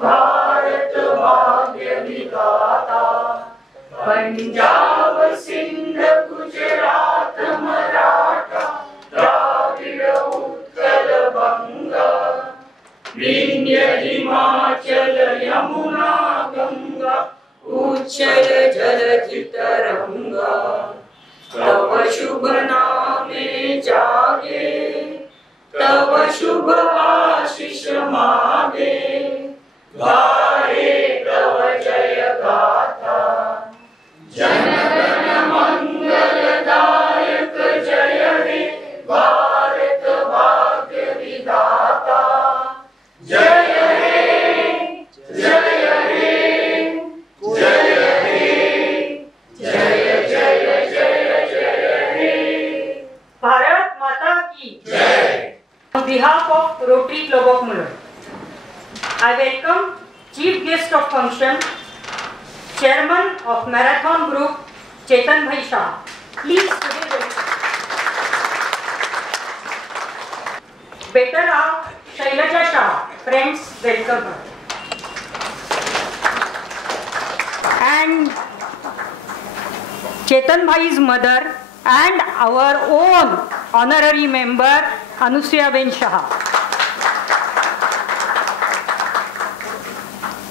भारत भाग्य विधाता। पंजाब सिंध गुजरात मराठा द्राविड़ उत्कल बंगा। विंध्य हिमाचल यमुना गंगा उच्चल जलधि तरंगा। तव शुभ नामे जागे तव शुभ आशीष मागे। गाए तव जय गाथा जनगण मंगलदायक जय हे भारत भाग्य विधाता। जय हे जय हे जय हे जय जय जय जय हे। भारत माता की जय। On behalf of Rotary Club of Mulund, I welcome Chief Guest of Function, Chairman of Marathon Group, Chetan Bhai Shah. Please today welcome. Better half, Shailaja Shah. Friends, welcome her. And Chetan Bhai's mother and our own honorary member, Anusuya Ben Shah.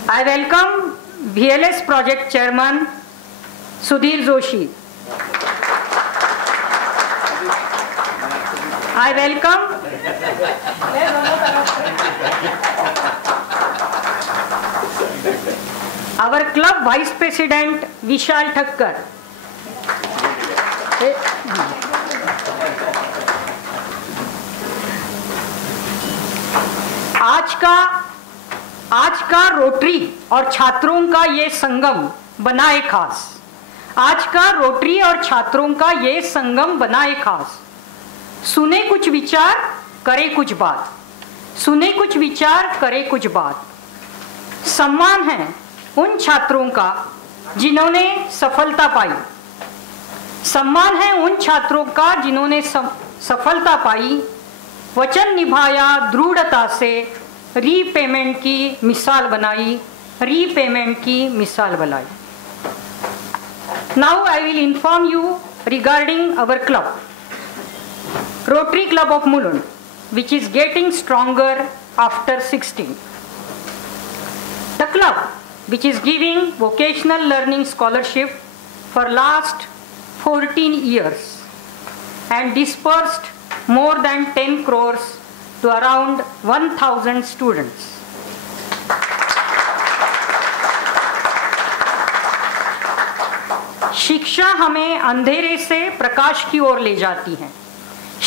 I welcome VLS Project Chairman, Sudhir Joshi. I welcome our club Vice President, Vishal Thakkar. आज का rotary और छात्रों का ये संगम बनाए खास। आज का रोटरी और छात्रों का ये संगम बनाए खास। सुने कुछ विचार करे कुछ बात। सुने कुछ विचार करे कुछ बात। सम्मान है उन छात्रों का जिन्होंने सफलता पाई। सम्मान है उन छात्रों का जिन्होंने सफलता पाई। वचन निभाया दृढ़ता से, रीपेमेंट की मिसाल बनाई। रीपेमेंट की मिसाल बनाई। Now I will inform you regarding our club, Rotary Club of Mulund, which is getting stronger after 16. The club, which is giving vocational learning scholarship for last 14 years and dispersed more than 10 crores to around 1000 students. शिक्षा हमें अंधेरे से प्रकाश की ओर ले जाती है।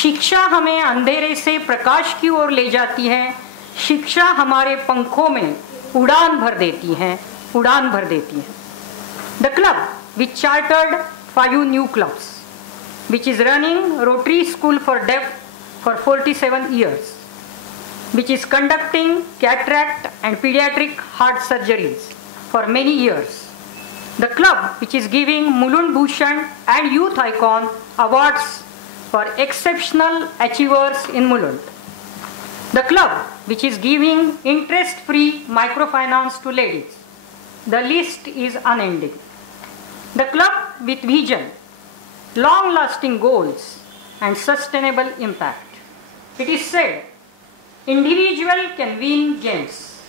शिक्षा हमें अंधेरे से प्रकाश की ओर ले जाती है। शिक्षा हमारे पंखों में उड़ान भर देती है। उड़ान भर देती है। The club, which chartered 5 new clubs, which is running Rotary School for Deaf for 47 years, which is conducting cataract and pediatric heart surgeries for many years. The club, which is giving Mulund Bhushan and Youth Icon awards for exceptional achievers in Mulund. The club, which is giving interest-free microfinance to ladies. The list is unending. The club with vision, long-lasting goals and sustainable impact. It is said, individual can win games.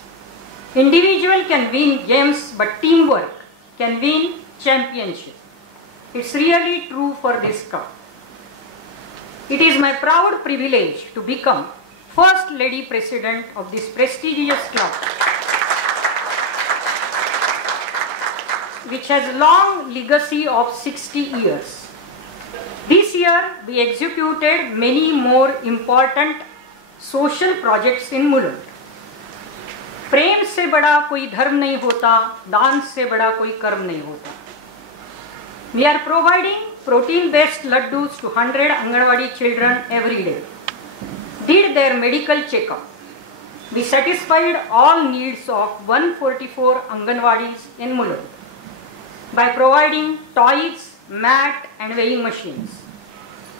Individual can win games, but teamwork can win championship. It's really true for this club. It is my proud privilege to become First Lady President of this prestigious club, which has a long legacy of 60 years. This year, we executed many more important social projects in Mulund. प्रेम से बड़ा कोई धर्म नहीं होता, दान से बड़ा कोई कर्म नहीं होता. We are providing protein-based laddus to 100 Anganwadi children every day. Did their medical checkup. We satisfied all needs of 144 Anganwadis in Mulund by providing toys, mat and weighing machines.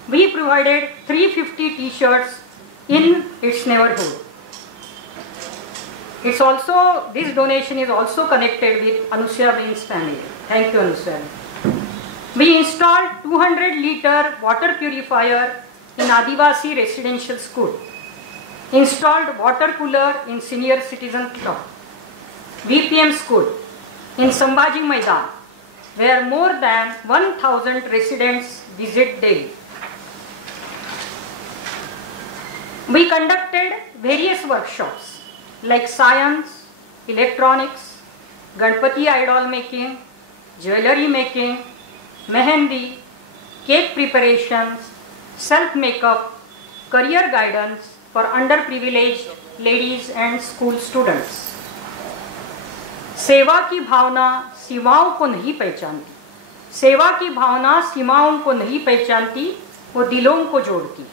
We provided 350 t-shirts in its neighborhood. It's also, this donation is also connected with Anushya Ben's family. Thank you, Anushya. We installed 200-liter water purifier in Adivasi Residential School. Installed water cooler in Senior Citizen Club. VPM School in Sambhaji Maidan, where more than 1,000 residents visit daily. We conducted various workshops like science, electronics, Ganpati idol making, jewelry making, mehendi, cake preparations, self-makeup, career guidance for underprivileged ladies and school students. सेवा की भावना सीमाओं को नहीं पहचानती, सेवा की भावना सीमाओं को नहीं पहचानती, वो दिलों को जोड़ती.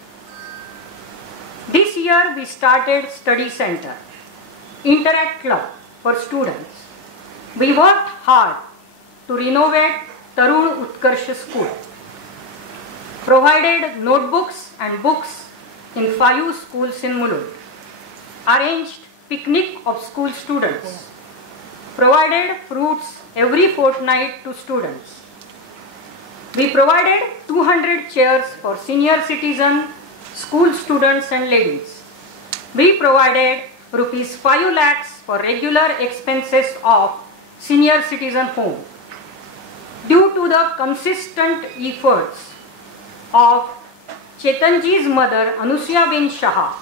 This year we started study center, Interact Club for students. We worked hard to renovate Tarun Utkarsh School, provided notebooks and books in 5 schools in Mulund, arranged picnic of school students, provided fruits every fortnight to students. We provided 200 chairs for senior citizen, school students and ladies. We provided rupees 5 lakhs for regular expenses of senior citizen home. Due to the consistent efforts of Chetanji's mother Anushya Ben Shah,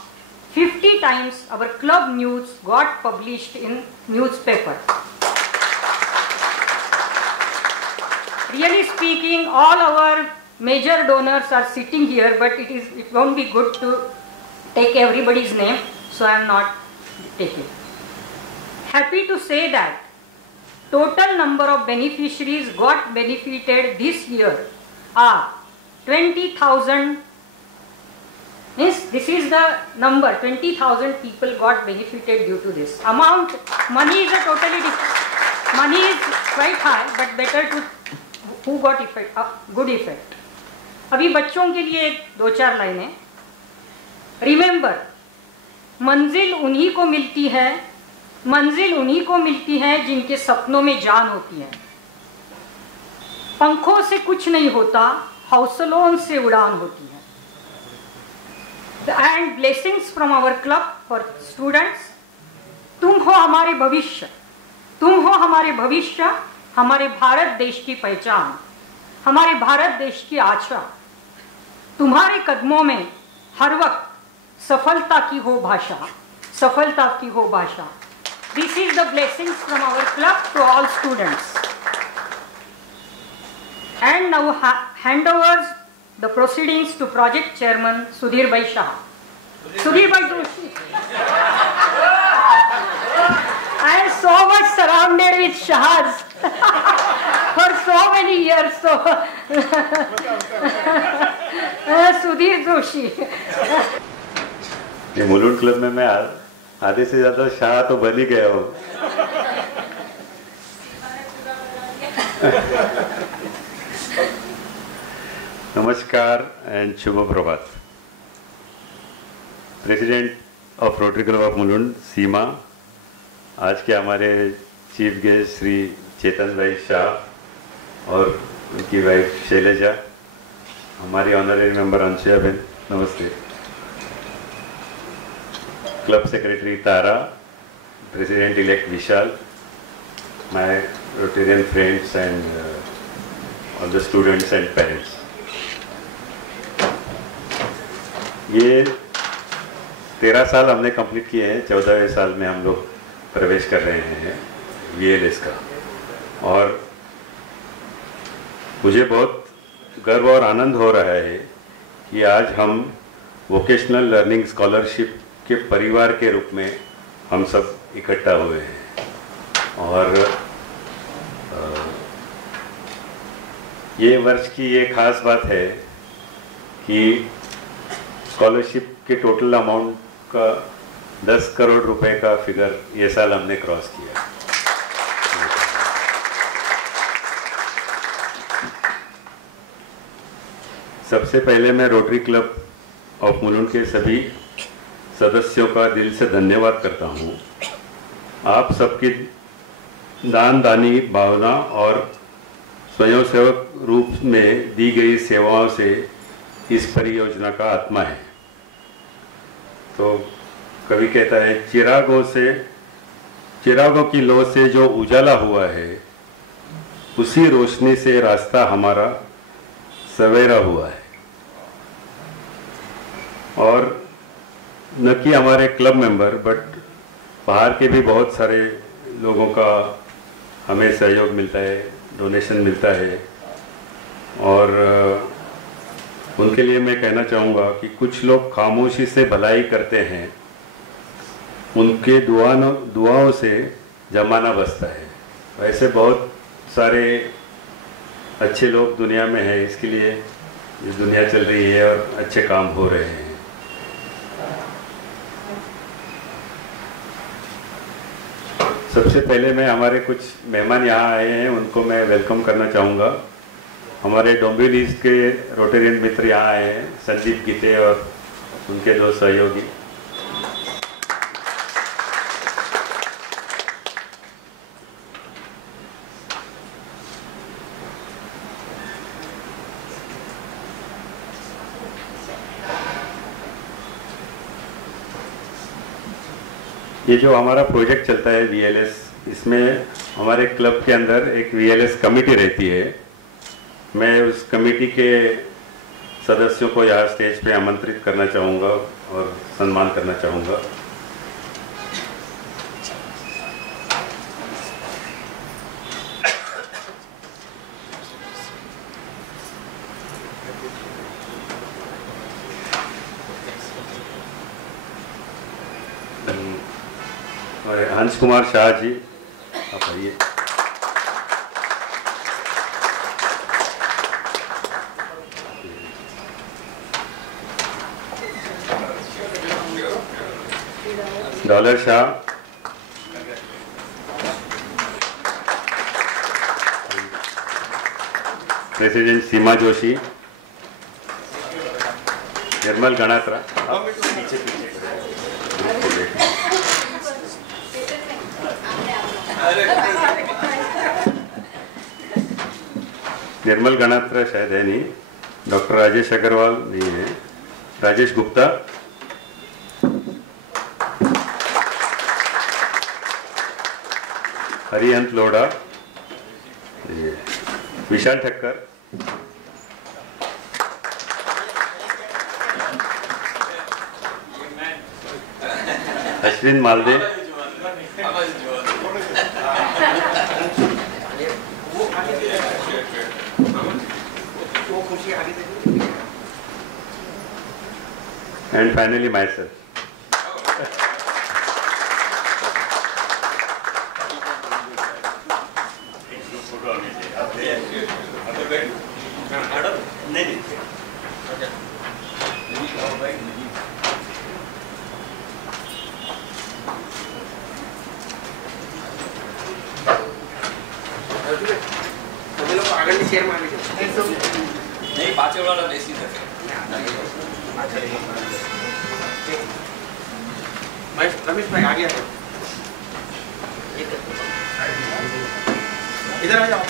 50 times our club news got published in newspaper. Really speaking, all our major donors are sitting here, but it won't be good to take everybody's name, so I am not taking. Happy to say that total number of beneficiaries got benefited this year are 20,000. Means this is the number, 20,000 people got benefited due to this. Amount, money is a totally different. Money is quite high, but better to who got effect, good effect. अभी बच्चों के लिए 2-4 लाइनें. Remember, मंजिल उन्हीं को मिलती है, मंजिल उन्हीं को मिलती है जिनके सपनों में जान होती है. पंखों से कुछ नहीं होता, हौसलों से उड़ान होती है. And blessings from our club for students. तुम हो हमारे भविष्य, तुम हो हमारे भविष्य, हमारे भारत देश की पहचान, हमारे भारत देश की आशा. तुम्हारे कदमों में हर वक्त सफलता की हो भाषा, सफलता की हो भाषा. This is the blessings from our club to all students. And now hand over the proceedings to project chairman Sudhir Bhai Shah. Sudhir Bhai Joshi. I am so much surrounded with Shahs for so many years. So Sudhir Joshi. ये Mulund club में मैं आधे से ज्यादा शाह तो बन ही गया हूँ. नमस्कार एंड शुभ प्रभात. President of rotary club of Mulund Seema, आज के हमारे चीफ गेस्ट श्री चेतन भाई शाह और उनकी वाइफ शैलेजा, हमारी ऑनरेरी मेंबर अनुसुया बेन, नमस्ते. Club secretary Tara, president elect Vishal, my Rotarian friends and all the students and parents. ये 13 साल हमने कंप्लीट किए हैं, 14वें साल में हम लोग प्रवेश कर रहे हैं VLS का. और मुझे बहुत गर्व और आनंद हो रहा है कि आज हम वोकेशनल लर्निंग स्कॉलरशिप के परिवार के रूप में हम सब इकट्ठा हुए हैं. और ये वर्ष की ये खास बात है कि स्कॉलरशिप के टोटल अमाउंट का 10 करोड़ रुपए का फिगर ये साल हमने क्रॉस किया. सबसे पहले मैं रोटरी क्लब ऑफ मुलुंड के सभी सदस्यों का दिल से धन्यवाद करता हूँ आप सबकी दानी भावना और स्वयंसेवक रूप में दी गई सेवाओं से इस परियोजना का आत्मा है। तो कवि कहता है, चिरागों की लौ से जो उजाला हुआ है, उसी रोशनी से रास्ता हमारा सवेरा हुआ है। और न कि हमारे क्लब मेंबर बट बाहर के भी बहुत सारे लोगों का हमें सहयोग मिलता है, डोनेशन मिलता है। और उनके लिए मैं कहना चाहूँगा कि कुछ लोग खामोशी से भलाई करते हैं, उनके दुआओं से जमाना बसता है। वैसे बहुत सारे अच्छे लोग दुनिया में हैं, इसके लिए ये दुनिया चल रही है और अच्छे काम हो रहे हैं। सबसे पहले मैं हमारे कुछ मेहमान यहाँ आए हैं, उनको मैं वेलकम करना चाहूँगा। हमारे डोंबिवली ईस्ट के रोटेरियन मित्र यहाँ आए हैं, संदीप गीते और उनके दो सहयोगी। ये जो हमारा प्रोजेक्ट चलता है VLS, इसमें हमारे क्लब के अंदर एक VLS कमेटी रहती है। मैं उस कमेटी के सदस्यों को यहाँ स्टेज पे आमंत्रित करना चाहूँगा और सम्मान करना चाहूँगा। हंस कुमार शाह जी, आप आइए। डॉलर शाह, प्रेसिडेंट सीमा जोशी, निर्मल गणात्रा, निर्मल गणात्रा शायद है नहीं, डॉक्टर राजेश अग्रवाल नहीं है, राजेश गुप्ता, हरिहंत लोढ़ा, विशाल Thakkar, Ashwin Malde, and finally myself. नहीं पाँच वाला बेसी था रमेश भाई आ गया इधर आ जाओ।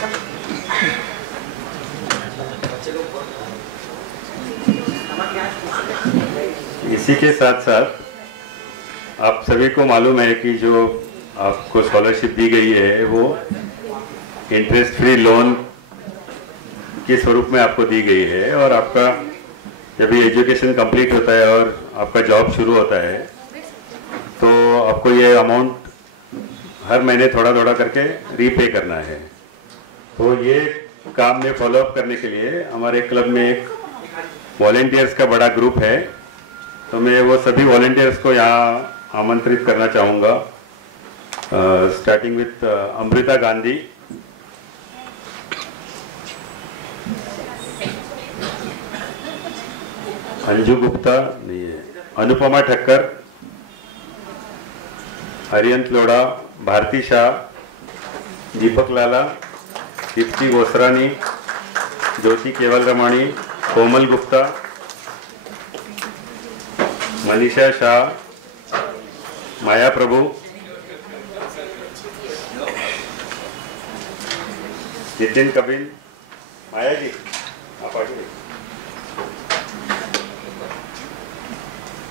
इसी के साथ साथ आप सभी को मालूम है कि जो आपको स्कॉलरशिप दी गई है वो इंटरेस्ट फ्री लोन के स्वरूप में आपको दी गई है। और आपका जब ये एजुकेशन कंप्लीट होता है और आपका जॉब शुरू होता है तो आपको ये अमाउंट हर महीने थोड़ा थोड़ा करके रीपे करना है। तो ये काम में फॉलोअप करने के लिए हमारे क्लब में एक वॉलेंटियर्स का बड़ा ग्रुप है, तो मैं वो सभी वॉलेंटियर्स को यहाँ आमंत्रित करना चाहूँगा। स्टार्टिंग विथ अमृता गांधी, अंजू गुप्ता नहीं है, अनुपमा ठक्कर, हरिहंत लोढ़ा, भारती शाह, दीपक लाला, दीप्ति गोसरानी, ज्योति केवल रमाणी, कोमल गुप्ता, मनीषा शाह, माया प्रभु, नितिन कबिल, माया जी आप आगे।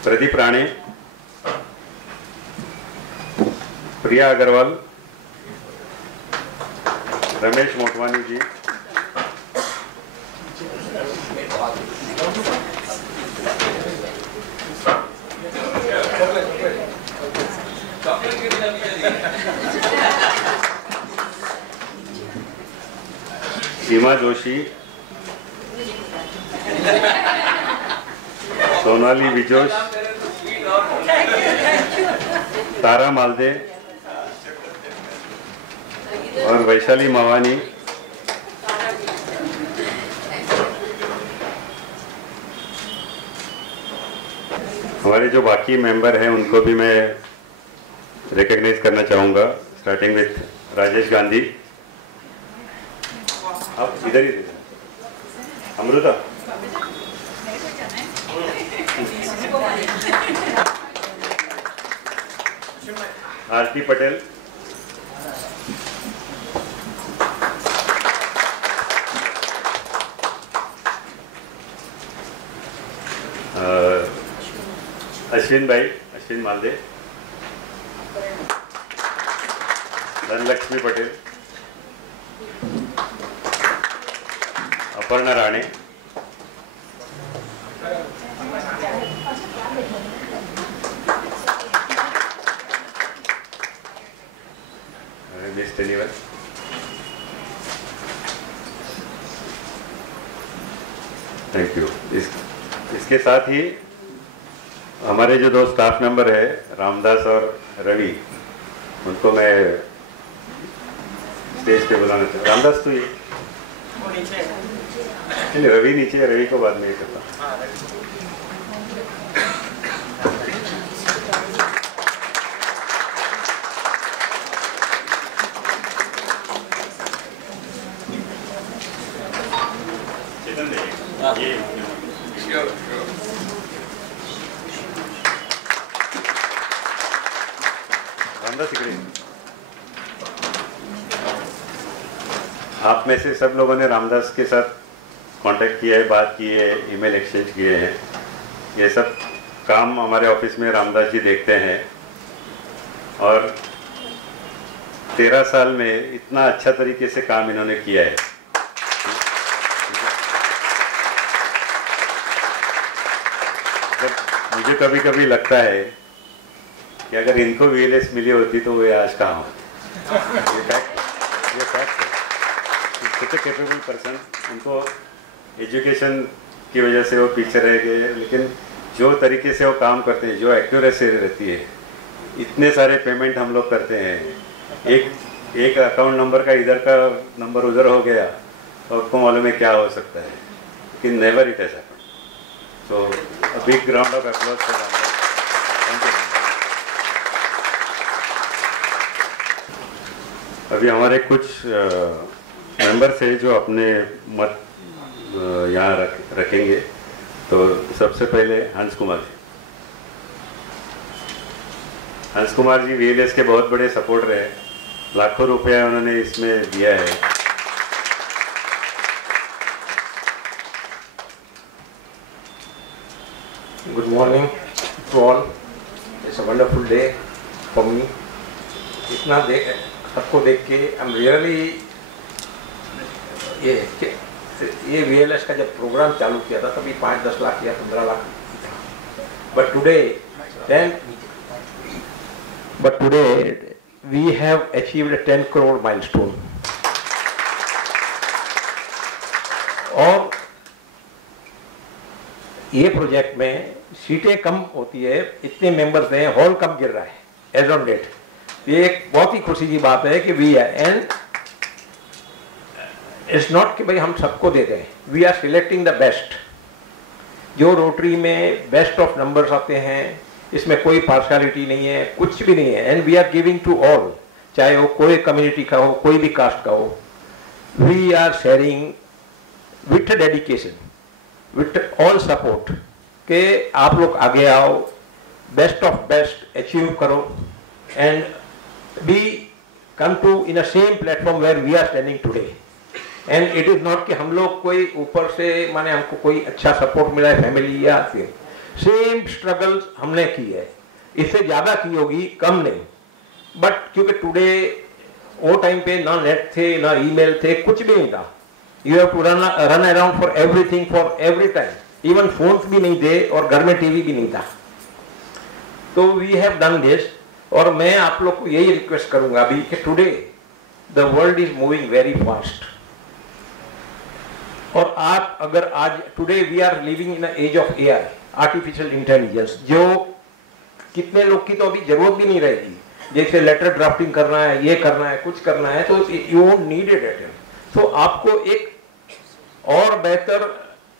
प्रदीप राणे, प्रिया अग्रवाल, रमेश मोटवानी जी, सीमा जोशी, सोनाली विजोश, तारा मालदे और वैशाली मवानी। हमारे जो बाकी मेंबर हैं उनको भी मैं रिकॉग्नाइज करना चाहूँगा, स्टार्टिंग विथ राजेश गांधी। आप इधर ही अमृता, आरती पटेल, अश्विन भाई, अश्विन मालदे, धनलक्ष्मी पटेल, अपर्णा राणे, मिस टेनिवर, थैंक यू। इसके साथ ही हमारे जो दो स्टाफ मेंबर है रामदास और रवि, उनको मैं स्टेज पे बुलाना चाहूँ। रामदास तो ये नहीं, रवि नीचे है, रवि को बाद में ये करता। रामदास इकडे। आप में से सब लोगों ने रामदास के साथ कांटेक्ट किया है, बात की है, ईमेल एक्सचेंज किए हैं। ये सब काम हमारे ऑफिस में रामदास जी देखते हैं और 13 साल में इतना अच्छा तरीके से काम इन्होंने किया है। मुझे कभी कभी लगता है कि अगर इनको VLS मिली होती तो वे आज कहाँ हो। ये फैक्ट है। सच ए कैपेबल पर्सन, उनको एजुकेशन की वजह से वो पीछे रह गए, लेकिन जो तरीके से वो काम करते हैं, जो एक्यूरेसी रहती है, इतने सारे पेमेंट हम लोग करते हैं, एक अकाउंट नंबर का इधर का नंबर उधर हो गया तो आपको मालूम है क्या हो सकता है, लेकिन never it has happened. So a big round of applause for Ramdas. Thank you. अभी हमारे कुछ मेंबर्स हैं जो अपने मत यहाँ रखेंगे। तो सबसे पहले हंस कुमार जी। हंस कुमार जी VLS के बहुत बड़े सपोर्टर हैं, लाखों रुपया उन्होंने इसमें दिया है। Good morning to all. It's a wonderful day for me. इतना सबको देख के I'm really ये VLS का जब प्रोग्राम चालू किया था तभी 5-10 लाख या 15 लाख था। But today we have achieved a 10 crore milestone. और ये प्रोजेक्ट में सीटें कम होती है, इतने मेंबर्स हैं, हॉल कम गिर रहा है एज ऑन डेट। ये एक बहुत ही खुशी की बात है कि we are and it's not कि भाई हम सबको दे दें, we are selecting the best. जो रोटरी में बेस्ट ऑफ नंबर्स आते हैं, इसमें कोई पार्शियलिटी नहीं है, कुछ भी नहीं है, and we are giving to all, चाहे वो कोई कम्युनिटी का हो, कोई भी कास्ट का हो। We are sharing with dedication, with all support के आप लोग आगे आओ, बेस्ट ऑफ बेस्ट अचीव करो and be come to in a same platform where we are standing today. And it is not कि हम लोग कोई ऊपर से माने हमको कोई अच्छा सपोर्ट मिला है फैमिली या फिर सेम स्ट्रगल्स हमने की है, इससे ज्यादा की होगी, कम नहीं। बट क्योंकि टुडे वो टाइम पे ना नेट थे ना ईमेल थे, कुछ भी नहीं था। You have to run around for everything for every time, even phones भी नहीं थे और घर में टीवी भी नहीं था। तो वी हैव डन दिस, और मैं आप लोग को यही रिक्वेस्ट करूंगा अभी कि today the world is moving very fast, और आप अगर आज today we are living in age of AI, artificial intelligence, जो कितने लोग की तो अभी जरूरत भी नहीं रहेगी, जैसे लेटर ड्राफ्टिंग करना है, ये करना है, कुछ करना है, तो यू वोंट नीड इट। तो आपको एक और बेहतर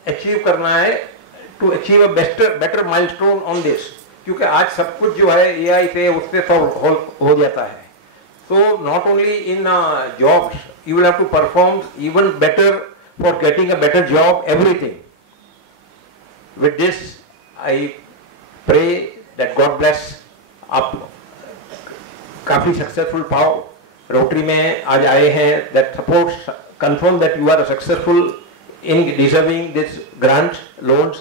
अचीव करना है, to achieve a better milestone on this, क्योंकि आज सब कुछ जो है एआई से उससे सॉल्व हो जाता है। So not only in jobs, you will have to perform even better for getting a better job, everything. With this, I pray that God bless आप काफी सक्सेसफुल पाओ, रोटरी में आज आए हैं, that supports confirm that you are successful in deserving this grants, loans,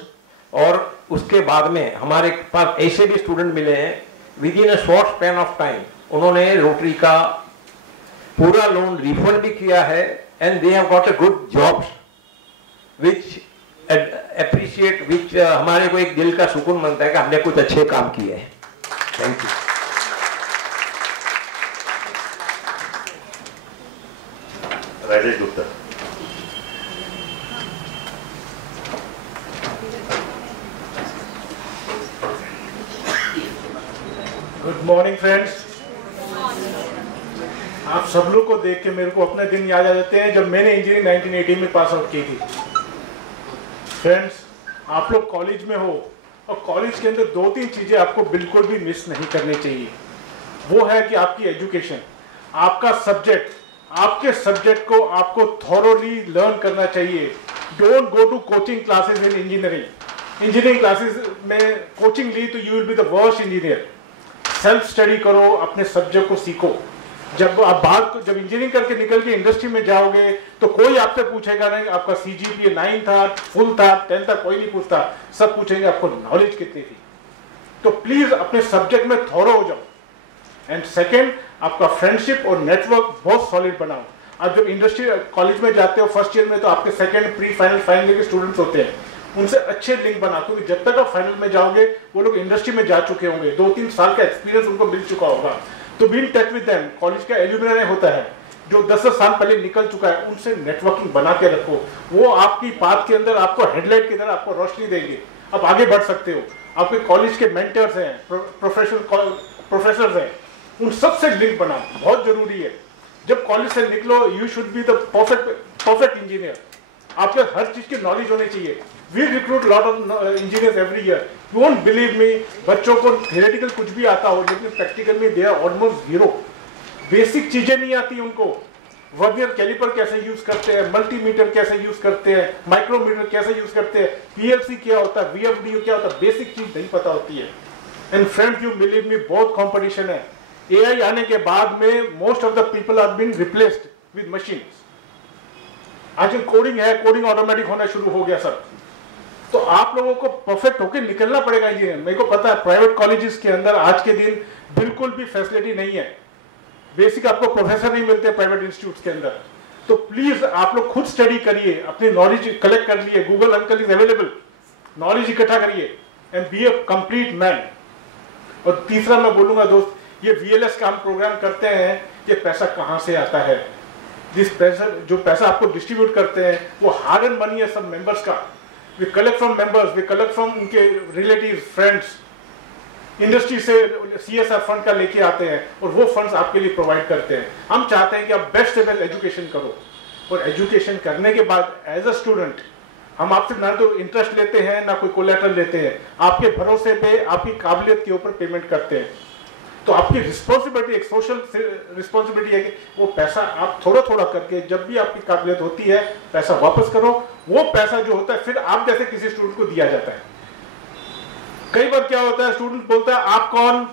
और उसके बाद में हमारे पास ऐसे भी स्टूडेंट मिले हैं within a short span of time, उन्होंने रोटरी का पूरा लोन रिफंड भी किया है, and they have got a good jobs which appreciate, which हमारे को एक दिल का सुकून मिलता है कि हमने कुछ अच्छे काम किए हैं। Thank you. Rajesh Gupta. Good morning friends. आप सब लोग को देख के मेरे को अपने दिन याद आ जाते हैं जब मैंने इंजीनियरिंग 1980 में पास आउट की थी। फ्रेंड्स, आप लोग कॉलेज में हो और कॉलेज के अंदर 2-3 चीज़ें आपको बिल्कुल भी मिस नहीं करनी चाहिए। वो है कि आपकी एजुकेशन, आपका सब्जेक्ट, आपके सब्जेक्ट को आपको थॉरोली लर्न करना चाहिए। Don't go to coaching classes in engineering. Engineering classes में कोचिंग ली तो you will be the worst engineer. Self study करो, अपने सब्जेक्ट को सीखो। जब आप जब इंजीनियरिंग करके निकल के इंडस्ट्री में जाओगे तो कोई आपसे पूछेगा नहीं आपका CGPA 9 था, फुल था, 10 था, कोई नहीं पूछता। सब पूछेंगे आपको नॉलेज कितनी थी। तो प्लीज अपने सब्जेक्ट में थॉरो हो जाओ। एंड सेकेंड, आपका फ्रेंडशिप और नेटवर्क बहुत सॉलिड बनाओ। आप जब इंडस्ट्री कॉलेज में जाते हो फर्स्ट ईयर में, तो आपके सेकेंड प्री फाइनल फाइनल के स्टूडेंट्स होते हैं, उनसे अच्छे लिंक बना, क्योंकि जब तक आप फाइनल में जाओगे वो लोग इंडस्ट्री में जा चुके होंगे, 2-3 साल का एक्सपीरियंस उनको मिल चुका होगा। तो be in touch with them. College का एल्यूमिनाई होता है जो 10 साल पहले निकल चुका है, उनसे नेटवर्किंग बना के रखो। वो आपकी बात के अंदर आपको हेडलाइट की तरह आपको रोशनी देंगे, आप आगे बढ़ सकते हो। आपके कॉलेज के मेंटर्स हैं, प्रोफेसर हैं, उन सबसे लिंक बनाओ, बहुत जरूरी है। जब कॉलेज से निकलो you should be the perfect engineer. आपके हर चीज की नॉलेज होनी चाहिए। We recruit lot of engineers every year. You won't believe me, बच्चों को थियोरेटिकल कुछ भी आता हो लेकिन प्रैक्टिकल में they are almost zero. Basic चीजें नहीं आती उनको। वर्नियर कैलिपर कैसे यूज करते हैं, मल्टीमीटर कैसे यूज करते हैं, माइक्रोमीटर कैसे यूज करते हैं, PLC क्या होता है, VFD क्या होता है, बेसिक चीज नहीं पता होती है। And friends, you believe me, बहुत कॉम्पिटिशन है। AI आने के बाद में most of the people are been replaced with machines. आज कोडिंग है, कोडिंग ऑटोमेटिक होना शुरू हो गया सब। तो आप लोगों को परफेक्ट होकर निकलना पड़ेगा इंजीनियर। मेरे को पता है प्राइवेट कॉलेजेस के अंदर आज के दिन बिल्कुल भी फैसिलिटी नहीं है। बेसिक आपको प्रोफेसर नहीं मिलते प्राइवेट इंस्टीट्यूट्स के अंदर। तो प्लीज आप लोग खुद स्टडी करिए, अपनी नॉलेज कलेक्ट कर लिए, Google uncle is available, knowledge इकट्ठा करिए and be a complete man. और तीसरा मैं बोलूंगा दोस्त, ये VLS का हम प्रोग्राम करते हैं, ये पैसा कहाँ से आता है? जो पैसा आपको डिस्ट्रीब्यूट करते हैं वो हार्ड एंड मनी है सब मेंबर्स का। We collect from members, we collect from उनके रिलेटिव, फ्रेंड्स, इंडस्ट्री से CSR फंड का लेके आते हैं और वो फंड्स आपके लिए प्रोवाइड करते हैं। हम चाहते हैं कि आप बेस्ट से बेस्ट एजुकेशन करो, और एजुकेशन करने के बाद एज अ स्टूडेंट हम आपसे ना तो इंटरेस्ट लेते हैं ना कोई कोलैटरल लेते हैं, आपके भरोसे पे, आपकी काबिलियत के ऊपर पेमेंट करते हैं। तो आपकी रिस्पॉन्सिबिलिटी, एक सोशल रिस्पॉन्सिबिलिटी है कि वो पैसा आप थोड़ा थोड़ा करके, जब भी आपकी काबिलियत होती है, पैसा वापस करो। वो पैसा जो होता है फिर आप जैसे किसी स्टूडेंट को दिया जाता है। कई बार क्या होता है, स्टूडेंट बोलता है आप कौन,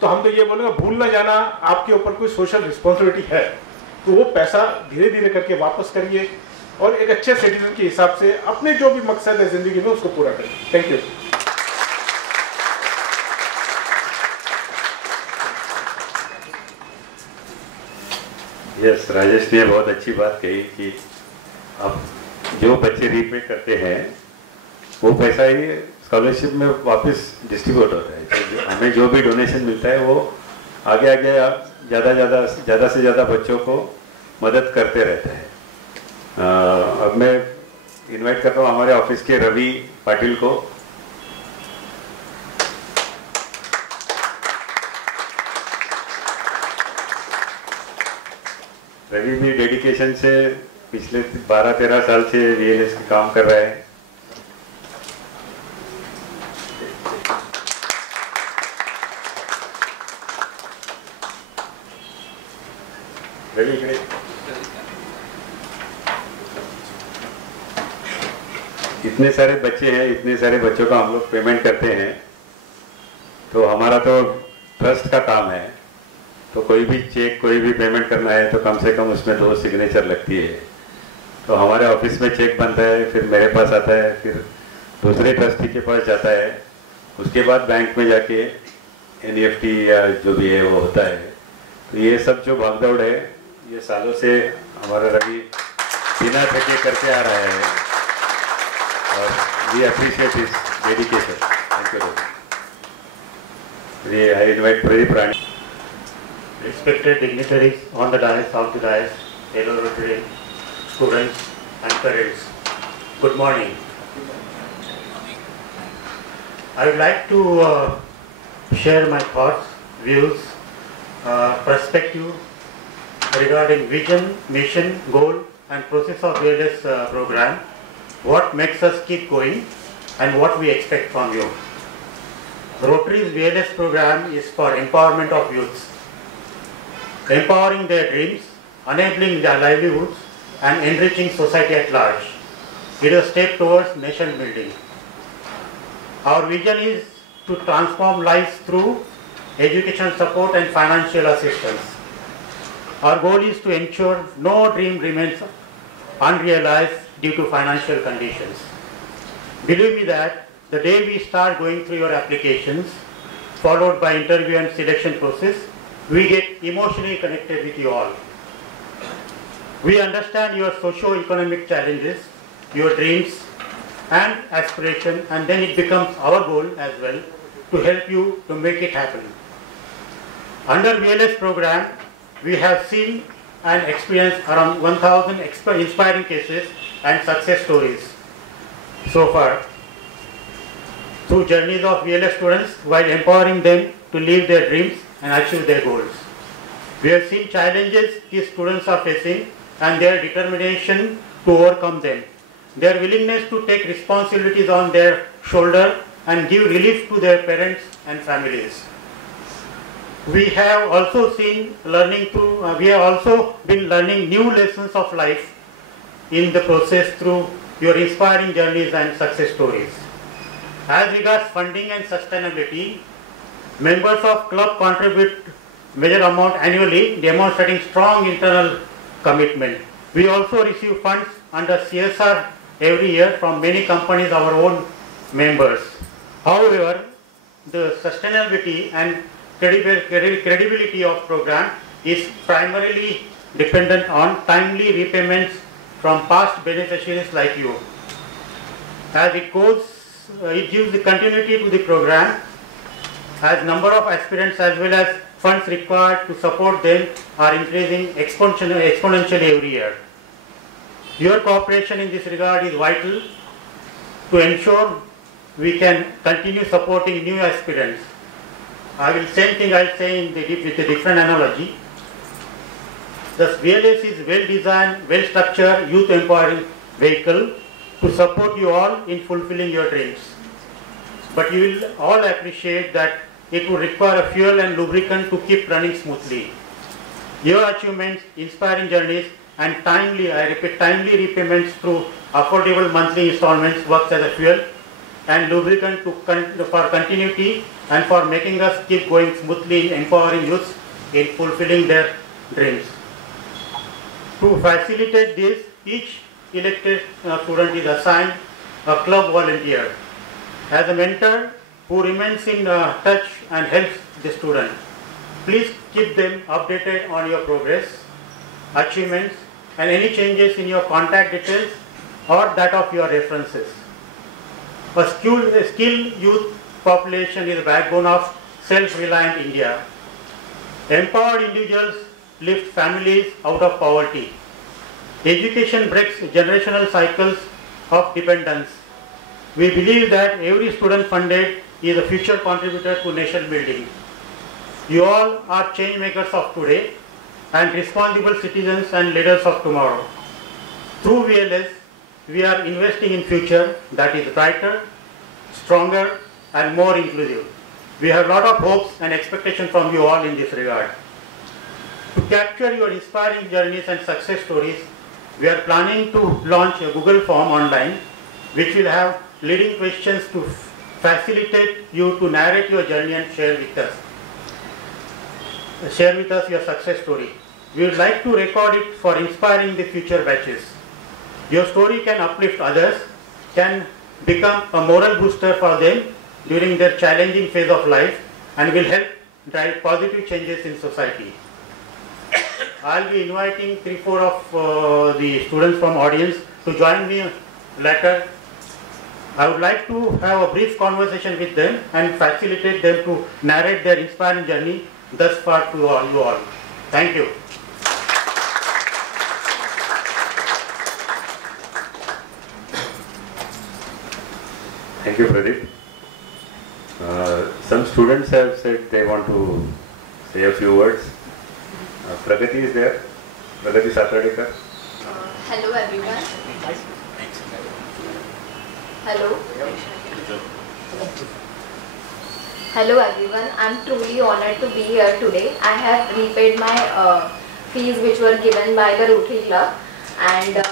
तो हम तो ये बोलेंगे भूल ना जाना आपके ऊपर कोई सोशल रिस्पॉन्सिबिलिटी है। तो वो पैसा धीरे धीरे करके वापस करिए और एक अच्छे सिटीजन के हिसाब से अपने जो भी मकसद है जिंदगी में उसको पूरा करिए। Thank you. यस, राजेश ने बहुत अच्छी बात कही कि अब जो बच्चे रीपे करते हैं वो पैसा ही स्कॉलरशिप में वापस डिस्ट्रीब्यूट होता है। हमें जो भी डोनेशन मिलता है वो आगे आगे ज़्यादा से ज़्यादा बच्चों को मदद करते रहता है। अब मैं इनवाइट करता हूँ हमारे ऑफिस के रवि पाटिल को। रवि भी डेडिकेशन से पिछले 12-13 साल से VLS के काम कर रहा है। रवि इतने सारे बच्चे हैं, इतने सारे बच्चों का हम लोग पेमेंट करते हैं, तो हमारा तो ट्रस्ट का काम है। तो कोई भी चेक, कोई भी पेमेंट करना है तो कम से कम उसमें 2 सिग्नेचर लगती है। तो हमारे ऑफिस में चेक बनता है, फिर मेरे पास आता है, फिर दूसरे ट्रस्टी के पास जाता है, उसके बाद बैंक में जाके NEFT या जो भी है वो होता है। तो ये सब जो भागदौड़ है ये सालों से हमारा रवि बिना थके करके आ रहा है और we appreciate his dedication. Thank you. I invite Pradeep Rani. Respected dignitaries on the dais, of the dais, fellow Rotary students and parents, good morning. I would like to share my thoughts, views, perspective regarding vision, mission, goal and process of VLS program, what makes us keep going and what we expect from you. Rotary's VLS program is for empowerment of youths, empowering their dreams, enabling their livelihoods and enriching society at large. It is a step towards nation building. Our vision is to transform lives through education support and financial assistance. Our goal is to ensure no dream remains unrealized due to financial conditions. Believe me that the day we start going through your applications, followed by interview and selection process, we get emotionally connected with you all. We understand your socio-economic challenges, your dreams and aspirations, and then it becomes our goal as well to help you to make it happen. Under VLS program, we have seen and experienced around 1,000 inspiring cases and success stories so far through journeys of VLS students while empowering them to live their dreams and achieve their goals. We have seen challenges these students are facing and their determination to overcome them, their willingness to take responsibilities on their shoulder and give relief to their parents and families. We have also seen we have also been learning new lessons of life in the process through your inspiring journeys and success stories. As regards funding and sustainability, members of club contribute major amount annually, demonstrating strong internal commitment. We also receive funds under CSR every year from many companies, our own members. However, the sustainability and credibility of program is primarily dependent on timely repayments from past beneficiaries like you. As it gives the continuity to the program, as number of aspirants as well as funds required to support them are increasing exponentially every year. Your cooperation in this regard is vital to ensure we can continue supporting new aspirants. Same thing I'll say with a different analogy. The VLS is well designed, well structured, youth empowering vehicle to support you all in fulfilling your dreams. But you will all appreciate that it would require a fuel and lubricant to keep running smoothly. Your achievements, inspiring journeys and timely repayments through affordable monthly installments works as a fuel and lubricant for continuity and for making us keep going smoothly in empowering youths in fulfilling their dreams. To facilitate this, each elected student is assigned a club volunteer as a mentor who remains in touch and helps the student. Please keep them updated on your progress, achievements, and any changes in your contact details or that of your references. A skilled youth population is the backbone of self-reliant India. Empowered individuals lift families out of poverty. Education breaks generational cycles of dependence. We believe that every student funded is a future contributor to nation building. You all are change makers of today and responsible citizens and leaders of tomorrow. Through VLS, we are investing in future that is brighter, stronger, and more inclusive. We have a lot of hopes and expectations from you all in this regard. To capture your inspiring journeys and success stories, we are planning to launch a Google form online, which will have leading questions to facilitate you to narrate your journey and share with us your success story. We would like to record it for inspiring the future batches. Your story can uplift others, can become a moral booster for them during their challenging phase of life, and will help drive positive changes in society. I'll be inviting 3-4 of the students from audience to join me later. I would like to have a brief conversation with them and facilitate them to narrate their inspiring journey thus far to you all. Thank you. Thank you, Pradeep. Some students have said they want to say a few words. Pragati is there. Pragati Satradekar. Hello everyone. Hello. Hello everyone. I'm truly honored to be here today. I have repaid my fees which were given by the Rotary Club, and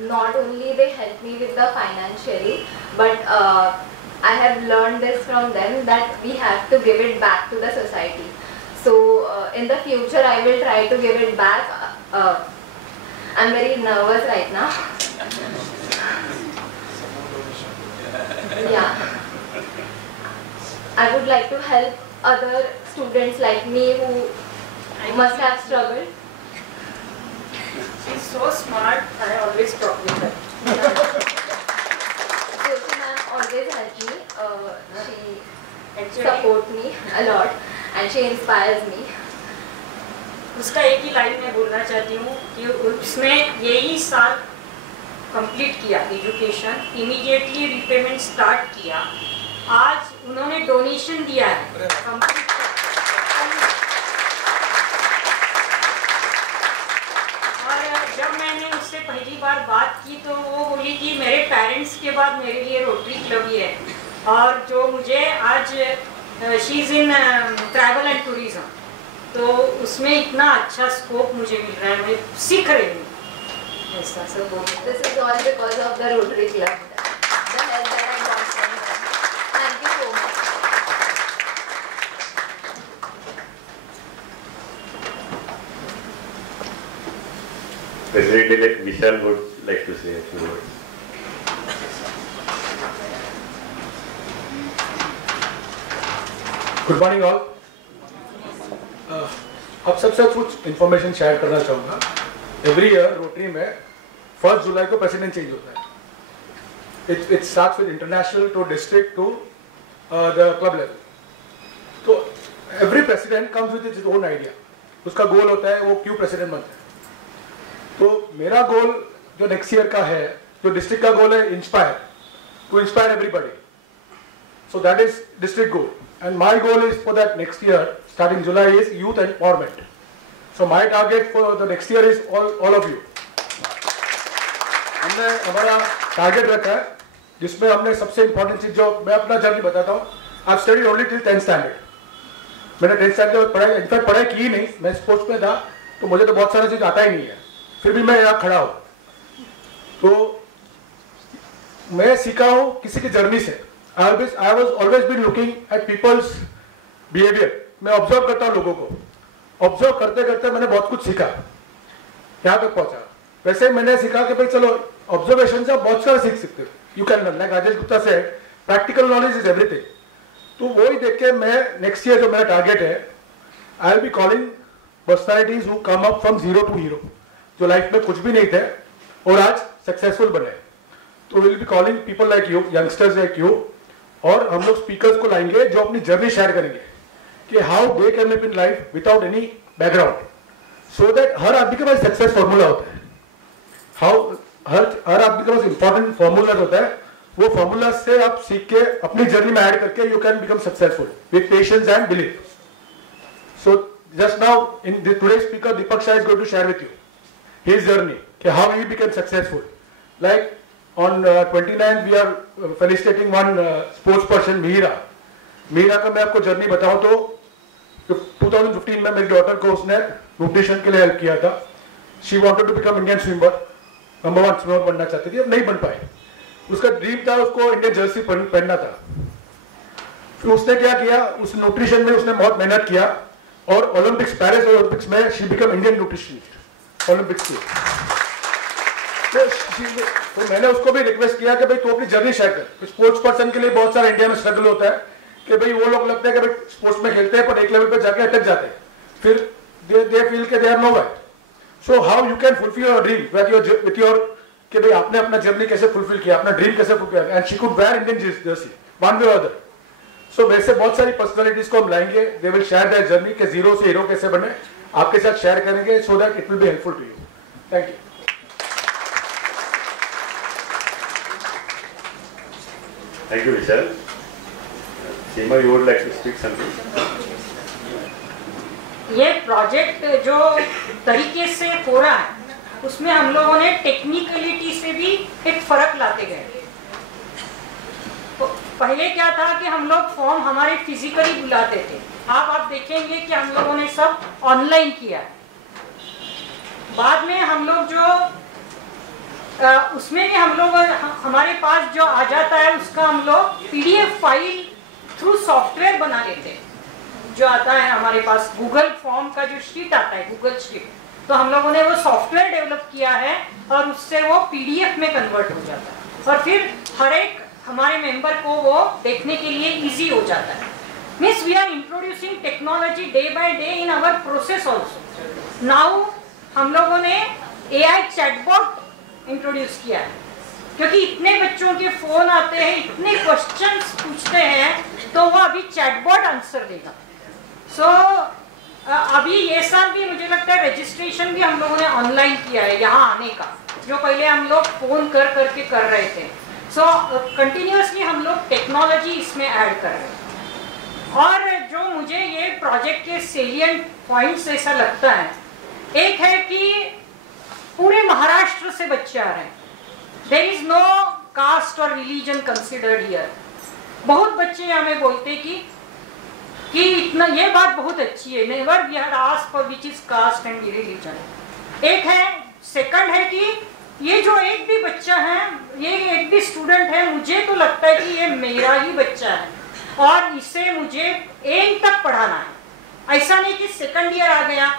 not only they helped me with the financially, but I have learned this from them that we have to give it back to the society. So in the future I will try to give it back. I'm very nervous right now. Yeah. I would like to help other students like me who must have struggled. She's so smart, I always talk with her. Jyoti ma'am always helps me. She supports me a lot and she inspires me. उसका एक ही line में बोलना चाहती हूँ कि उसने यही साल कंप्लीट किया एजुकेशन, इमीडिएटली रिपेमेंट स्टार्ट किया, आज उन्होंने डोनेशन दिया है कंप्लीट। और जब मैंने उससे पहली बार बात की तो वो बोली कि मेरे पेरेंट्स के बाद मेरे लिए रोटरी क्लब ही है, और जो मुझे आज she is in travel and tourism, तो उसमें इतना अच्छा स्कोप मुझे मिल रहा है, मैं सीख रही हूँ ऐसा सब बोल। This is all because of the Rotary Club. The help that I got from them. Thank you so much. President-elect Vishal would like to say a few words. Good morning all. अब सबसे कुछ information share करना चाहूँगा। Every year rotary में 1 जुलाई को president change होता है। It starts with international to district to the club level. तो every president comes with his own idea, उसका गोल होता है वो क्यों प्रेसिडेंट बनता है। तो मेरा गोल जो नेक्स्ट ईयर का है, जो डिस्ट्रिक्ट का गोल है, to inspire everybody, so that is district goal. And my goal is for that next year, starting July, is youth empowerment. So my target for the next year is all of you. हमने हमारा target रखा है जिसमें हमने सबसे important चीज, जो मैं अपना जर्नी बताता हूँ। I've studied only till 10th standard. मैंने 10th standard में पढ़ाई, इनफैक्ट पढ़ाई की ही नहीं, मैं स्पोर्ट्स में था तो मुझे तो बहुत सारा चीज आता ही नहीं है, फिर भी मैं यहाँ खड़ा हूँ। तो मैं सीखा हूँ किसी की जर्नी से। I was always been looking at people's behavior. मैं ऑब्जर्व करता हूँ लोगों को, ऑब्जर्व करते करते मैंने बहुत कुछ सीखा, यहाँ तक पहुंचा। वैसे मैंने सीखा कि भाई चलो ऑब्जर्वेशन से आप बहुत सारा सीख सकते हो, you can learn, like Rajesh Gupta से प्रैक्टिकल नॉलेज इज एवरीथिंग। तो वो ही देख के मैं नेक्स्ट ईयर जो मेरा टारगेट है, I will be calling personalities who come up from zero to hero, जो लाइफ में कुछ भी नहीं थे और आज सक्सेसफुल बने। तो will be calling people like you, youngsters like you, और हम लोग स्पीकर्स को लाएंगे जो अपनी जर्नी शेयर करेंगे कि how they can live in life without any background, so that हर आदमी के पास सक्सेस फॉर्मूला होता है। हाउ हर आदमी के पास इंपॉर्टेंट फॉर्मूला होता है, वो फॉर्मूला से आप सीख के अपनी जर्नी में ऐड करके you can become successful with patience and belief. So just now in today's speaker Deepak Shah is going to share with you his journey कि how he became successful. Like on 29th we are felicitating one sports person Meera का मैं आपको journey बताऊं तो 2015 में मेरी daughter को उसने न्यूट्रिशन के लिए हेल्प किया था। She wanted to become Indian swimmer, number 1 swimmer बनना चाहती थी, अब नहीं बन पाई। उसका ड्रीम था उसको इंडियन जर्सी पहनना था। फिर उसने क्या किया, उस न्यूट्रिशन में उसने बहुत मेहनत किया और ओलंपिक्स, पेरिस ओलंपिक्स में she become Indian nutritionist Olympics की। तो मैंने उसको भी रिक्वेस्ट किया कि भाई तू अपनी जर्नी शेयर कर। स्पोर्ट्स पर्सन के लिए बहुत सारा इंडिया में स्ट्रगल होता है कि भाई वो लोग लगता है कि भाई स्पोर्ट्स में खेलते हैं पर एक लेवल पे जाके अटक जाते हैं, फिर दे फील के they are no right. So how you can fulfil your dream with your कि भाई आपने अपना जर्नी कैसे फुलफिल किया, अपना ड्रीम कैसे फुलफिल किया, and she could wear Indian jersey one way और अदर। सो वैसे बहुत सारी पर्सनालिटीज को हम लाएंगे, they will share their journey के जीरो से हीरो कैसे बने, आपके साथ शेयर करेंगे so that it will be helpful to you. Thank you. Thank you, Vishal. Seema, you would like to speak something? ये प्रोजेक्ट जो तरीके से हो रहा है उसमें हम लोगों ने टेक्निकलिटी से भी एक फर्क लाते गए। तो पहले क्या था कि हम लोग फॉर्म हमारे फिजिकली बुलाते थे, आप देखेंगे कि हम लोगों ने सब ऑनलाइन किया है। बाद में हम लोग जो उसमें भी हम लोग हमारे पास जो आ जाता है उसका हम लोग PDF फाइल थ्रू सॉफ्टवेयर बना लेते हैं। जो आता है हमारे पास गूगल फॉर्म का जो शीट आता है, गूगल शीट, तो हम लोगों ने वो सॉफ्टवेयर डेवलप किया है और उससे वो PDF में कन्वर्ट हो जाता है और फिर हर एक हमारे मेंबर को वो देखने के लिए इजी हो जाता है। Means we are introducing technology day by day in our process also. Now हम लोगों ने AI चैटबॉट इंट्रोड्यूस किया है, क्योंकि इतने बच्चों के फोन आते हैं, इतने क्वेश्चंस पूछते हैं, तो वो अभी चैटबॉट आंसर देगा। सो अभी ये साल भी मुझे लगता है रजिस्ट्रेशन भी हम लोगों ने ऑनलाइन किया है यहाँ आने का, जो पहले हम लोग फोन करके कर रहे थे। सो कंटिन्यूअसली हम लोग टेक्नोलॉजी इसमें ऐड कर रहे हैं। और जो मुझे ये प्रोजेक्ट के सेलिएंट पॉइंट्स ऐसा लगता है, एक है कि पूरे महाराष्ट्र से बच्चे आ रहे हैं, देयर इज नो कास्ट और रिलीजन कंसिडर्ड हियर। बहुत बच्चे हमें बोलते कि इतना, ये बात बहुत अच्छी है, never we had asked for which is caste and religion. एक है, सेकंड है कि ये जो एक भी बच्चा है, ये एक भी स्टूडेंट है, मुझे तो लगता है कि ये मेरा ही बच्चा है और इसे मुझे एंड तक पढ़ाना है। ऐसा नहीं कि सेकंड ईयर आ गया,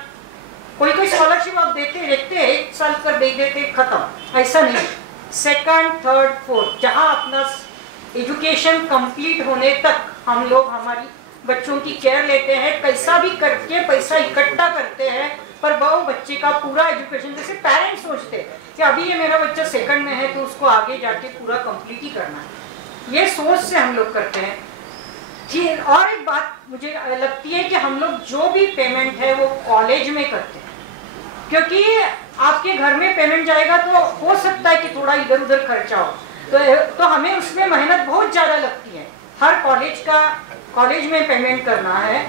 कोई स्कॉलरशिप आप देखते हैं 1 साल कर दे देते खत्म, ऐसा नहीं। सेकंड, थर्ड, फोर्थ, जहां अपना एजुकेशन कंप्लीट होने तक हम लोग हमारी बच्चों की केयर लेते हैं, कैसा भी करके पैसा इकट्ठा करते हैं, पर वो बच्चे का पूरा एजुकेशन, जैसे पेरेंट्स सोचते हैं कि अभी ये मेरा बच्चा सेकंड में है तो उसको आगे जाके पूरा कंप्लीट ही करना है, ये सोच से हम लोग करते हैं जी। और एक बात मुझे लगती है कि हम लोग जो भी पेमेंट है वो कॉलेज में करते हैं, क्योंकि आपके घर में पेमेंट जाएगा तो हो सकता है कि थोड़ा इधर उधर खर्चा हो, तो हमें उसमें मेहनत बहुत ज़्यादा लगती है। हर कॉलेज में पेमेंट करना है,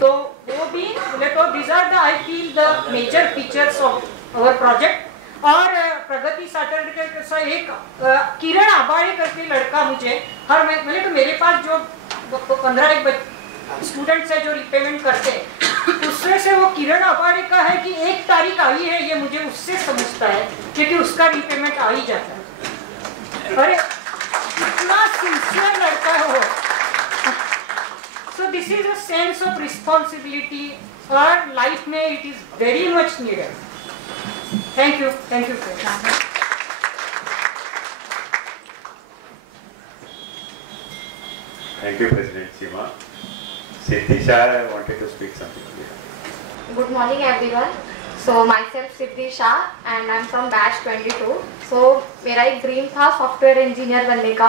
तो वो भी बोले तो this are the I feel the major features of our project. और प्रगति सैटरडे का एक किरण आबाड़े करके लड़का मुझे हर महीने, तो मेरे पास जो 15 स्टूडेंट्स है जो रिपेमेंट करते हैं, उसमें से वो किरण आबाड़े का है कि 1 तारीख आई है, ये मुझे उससे समझता है क्योंकि उसका रिपेमेंट आ ही जाता है। अरे इतना सिंसियर लड़का है वो। So this this is a sense of responsibility और लाइफ में it is very much needed. Thank you friends. Thank you, President Seema. Siddhi Shah wanted to speak something. Good morning everyone. So myself Siddhi Shah and I'm from batch 22. So मेरा एक dream था software engineer बनने का.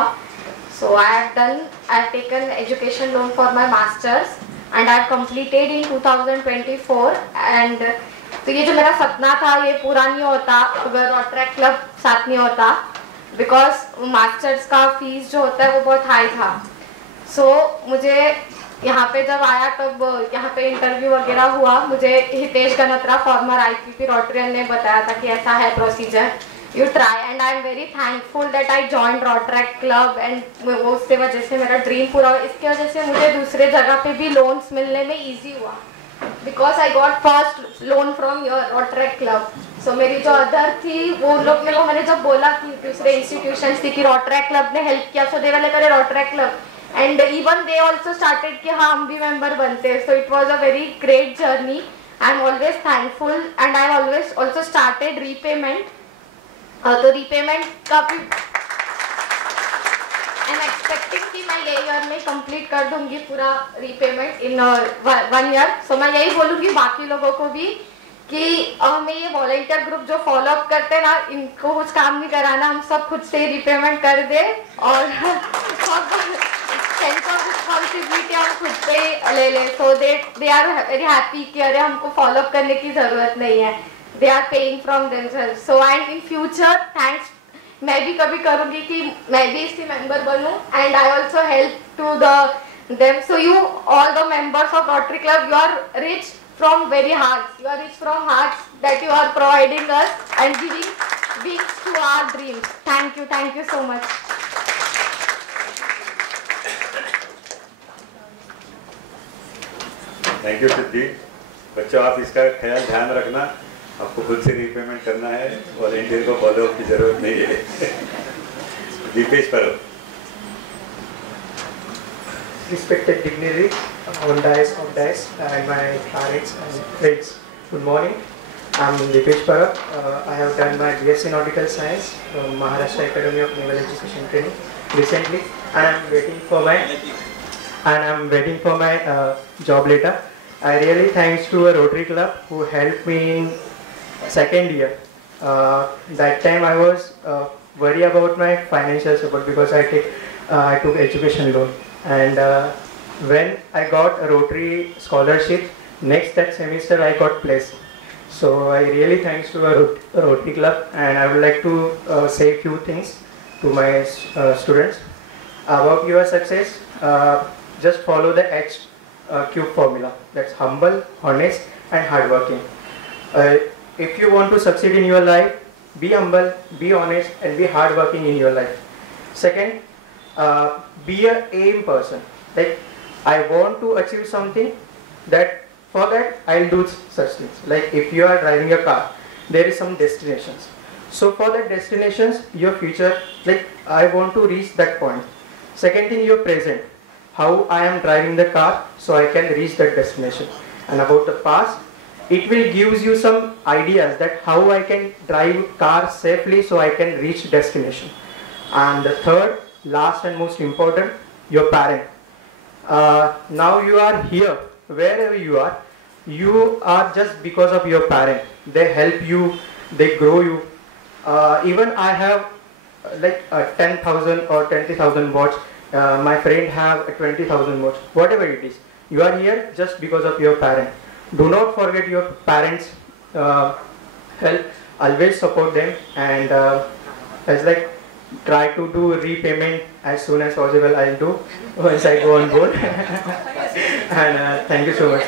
So I have taken education loan for my masters and I have completed in 2024 and तो ये जो मेरा सपना था ये पूरा नहीं होता अगर रॉटरैक क्लब साथ नहीं होता, बिकॉज मास्टर्स का फीस जो होता है वो बहुत हाई था. सो मुझे यहाँ पे जब आया तब यहाँ पे इंटरव्यू वगैरह हुआ, मुझे Hitesh Ganatra former IPP Rotarian ने बताया था कि ऐसा है procedure, you try, and I am very thankful that I join Rotaract club and वो उसके वजह से मेरा ड्रीम पूरा हुआ. इसके वजह से मुझे दूसरे जगह पे भी लोन्स मिलने में ईजी हुआ because I got first loan from your Rotaract club. So मेरी जो अदर थी वो लोग मेरे को मैंने जब बोला कि दूसरे इंस्टीट्यूशंस थी कि रॉटरैक क्लब ने हेल्प किया, सो दे वाले करे रॉटरैक club and even they also started कि हाँ हम भी member बनते. So it was a very great journey. I'm always thankful and I always also started repayment. तो repayment का भी I'm expecting कि मैं ये year में complete कर दूँगी पूरा repayment in 1 year. So मैं यही बोलूँगी बाकी लोगों को भी कि हमें ये वॉलंटियर ग्रुप जो फॉलो अप करते हैं ना, इनको कुछ काम नहीं कराना, हम सब खुद से रिपेमेंट कर दे और सेंस ऑफ रिस्पॉन्सिबिलिटी हम खुद पे ले ले. सो दे आर वेरी हैप्पी कि अरे हमको फॉलो अप करने की जरूरत नहीं है, they are paying from themselves. So and in future thanks मैं भी कभी करूँगी कि मैं भी इसकी मेंबर बनूँ and I also help to them. So you all the members of rotary club, you are rich from very hearts, you are rich from hearts that you are providing us and giving wings to our dreams. Thank you so much. Thank you Siddhi. बच्चों आप इसका ख्याल ध्यान रखना, आपको खुद से repayment करना है, वॉलंटियर को फॉलो अप की जरूरत नहीं है. दीपेश पर Respected dignitary on dais, and my parents and friends. Good morning. I'm Dipesh Parab. I have done my BSc Nautical Science from Maharashtra Academy of Naval Education Training recently, and I'm waiting for my job letter. I really thanks to a Rotary Club who helped me in second year. That time I was worried about my financial support because I took education loan. And when I got a Rotary scholarship, that semester I got placed. So I really thanks to a Rotary Club, and I would like to say a few things to my students about your success. Just follow the H-Cube formula. That's humble, honest, and hardworking. If you want to succeed in your life, be humble, be honest, and be hardworking in your life. Second, be an aim person. Like I want to achieve something, that for that I'll do such things. Like if you are driving a car, there is some destinations. So for that destinations, your future, like I want to reach that point. Second thing, your present. How I am driving the car so I can reach that destination. And about the past, it will gives you some ideas that how I can drive car safely so I can reach destination. And the third, last and most important, your parent. Now you are here, wherever you are just because of your parent. They help you, they grow you. Even I have like 10,000 or 20,000 watts. My friend have 20,000 watts. Whatever it is, you are here just because of your parent. Do not forget your parents' help. Always support them, and as like try to do repayment as soon as possible. I'll do once I go on board. And thank you so much.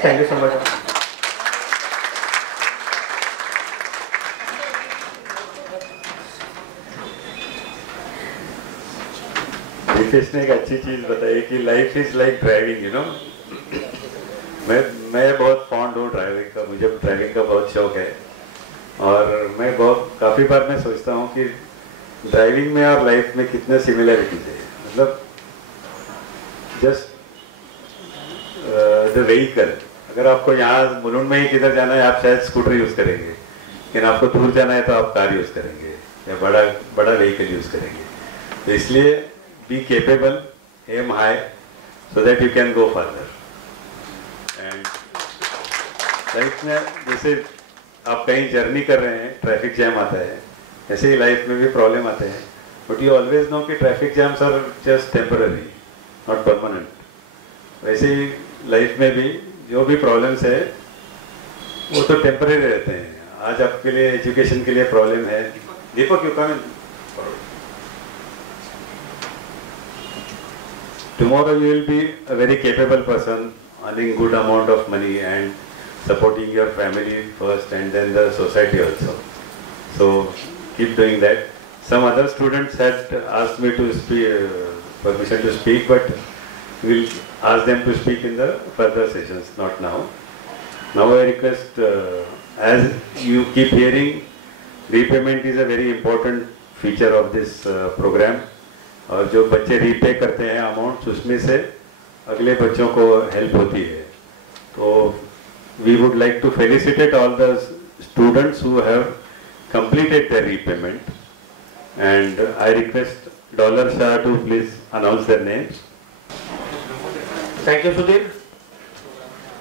Dipesh ने एक अच्छी चीज बताई कि life is like driving, you know. मैं बहुत fond हूँ driving का, मुझे ड्राइविंग का बहुत शौक है, और मैं काफ़ी बार मैं सोचता हूँ कि ड्राइविंग में और लाइफ में कितने सिमिलरिटीज है. मतलब जस्ट द व्हीकल, अगर आपको यहाँ मुलुंड में ही किधर जाना है आप शायद स्कूटर यूज़ करेंगे, लेकिन आपको दूर जाना है तो आप कार यूज़ करेंगे या बड़ा व्हीकल यूज़ करेंगे। तो इसलिए be capable, aim high, so that you can go further. And life में जैसे आप कहीं जर्नी कर रहे हैं, ट्रैफिक जैम आता है, ऐसे ही लाइफ में भी प्रॉब्लम आते हैं, बट यू ऑलवेज नो कि traffic jams are just temporary, not permanent. वैसे ही लाइफ में भी जो भी प्रॉब्लम्स है वो तो टेम्पररी रहते हैं। आज आपके लिए एजुकेशन के लिए प्रॉब्लम है, Deepak you come in, tomorrow you will be a very capable person, earning good amount of money and supporting your family first and then the society also. So keep doing that. Some other students had asked me to speak, permission to speak, but we'll ask them to speak in the further sessions, not now. Now I request, as you keep hearing, repayment is a very important feature of this program. और जो बच्चे repay करते हैं amount, उसमें से अगले बच्चों को हेल्प होती है। तो we would like to felicitate all the students who have completed their repayment, and I request Dollar Shah to please announce their names. Thank you Sudhir.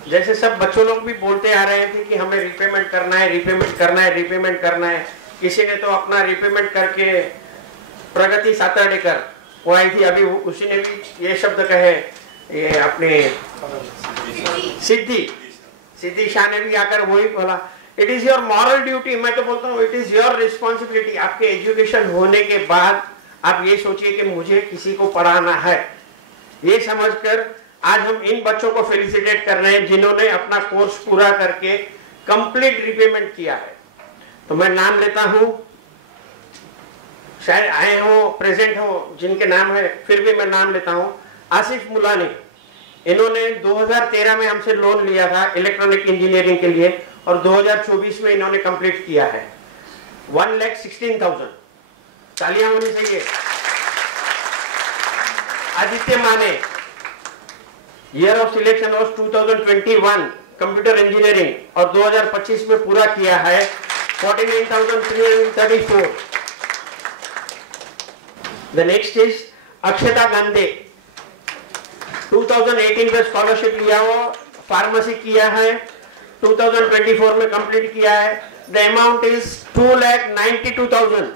जैसे सब बच्चों लोग भी बोलते आ रहे थे कि हमें रिपेमेंट करना है, रिपेमेंट करना है, रिपेमेंट करना है। किसी ने तो अपना रिपेमेंट करके प्रगति सातर्डेकर वो आई थी, अभी उसी ने भी ये शब्द कहे, ये अपने सिद्धि शाह ने भी आकर वही बोला, it is your moral duty. मैं तो बोलता हूँ इट इज योर रिस्पॉन्सिबिलिटी। आपके एजुकेशन होने के बाद आप ये सोचिए कि मुझे किसी को पढ़ाना है, ये समझकर आज हम इन बच्चों को फेलिसिटेट कर रहे हैं जिन्होंने अपना कोर्स पूरा करके कंप्लीट रिपेमेंट किया है। तो मैं नाम लेता हूँ, शायद आए हो, प्रेजेंट हो, जिनके नाम है, फिर भी मैं नाम लेता हूँ। आसिफ मुलानी, इन्होंने 2013 में हमसे लोन लिया था इलेक्ट्रॉनिक इंजीनियरिंग के लिए और 2024 में इन्होंने कंप्लीट किया है। 1,16,000, तालियां होनी चाहिए। आदित्य माने, year of selection was 2021 computer engineering और 2025 में पूरा किया है 49,334। The next is अक्षता गांधी, 2018 में स्कॉलरशिप लिया हो, फार्मेसी किया है, 2024 में कंप्लीट किया है। The amount is 2,92,000।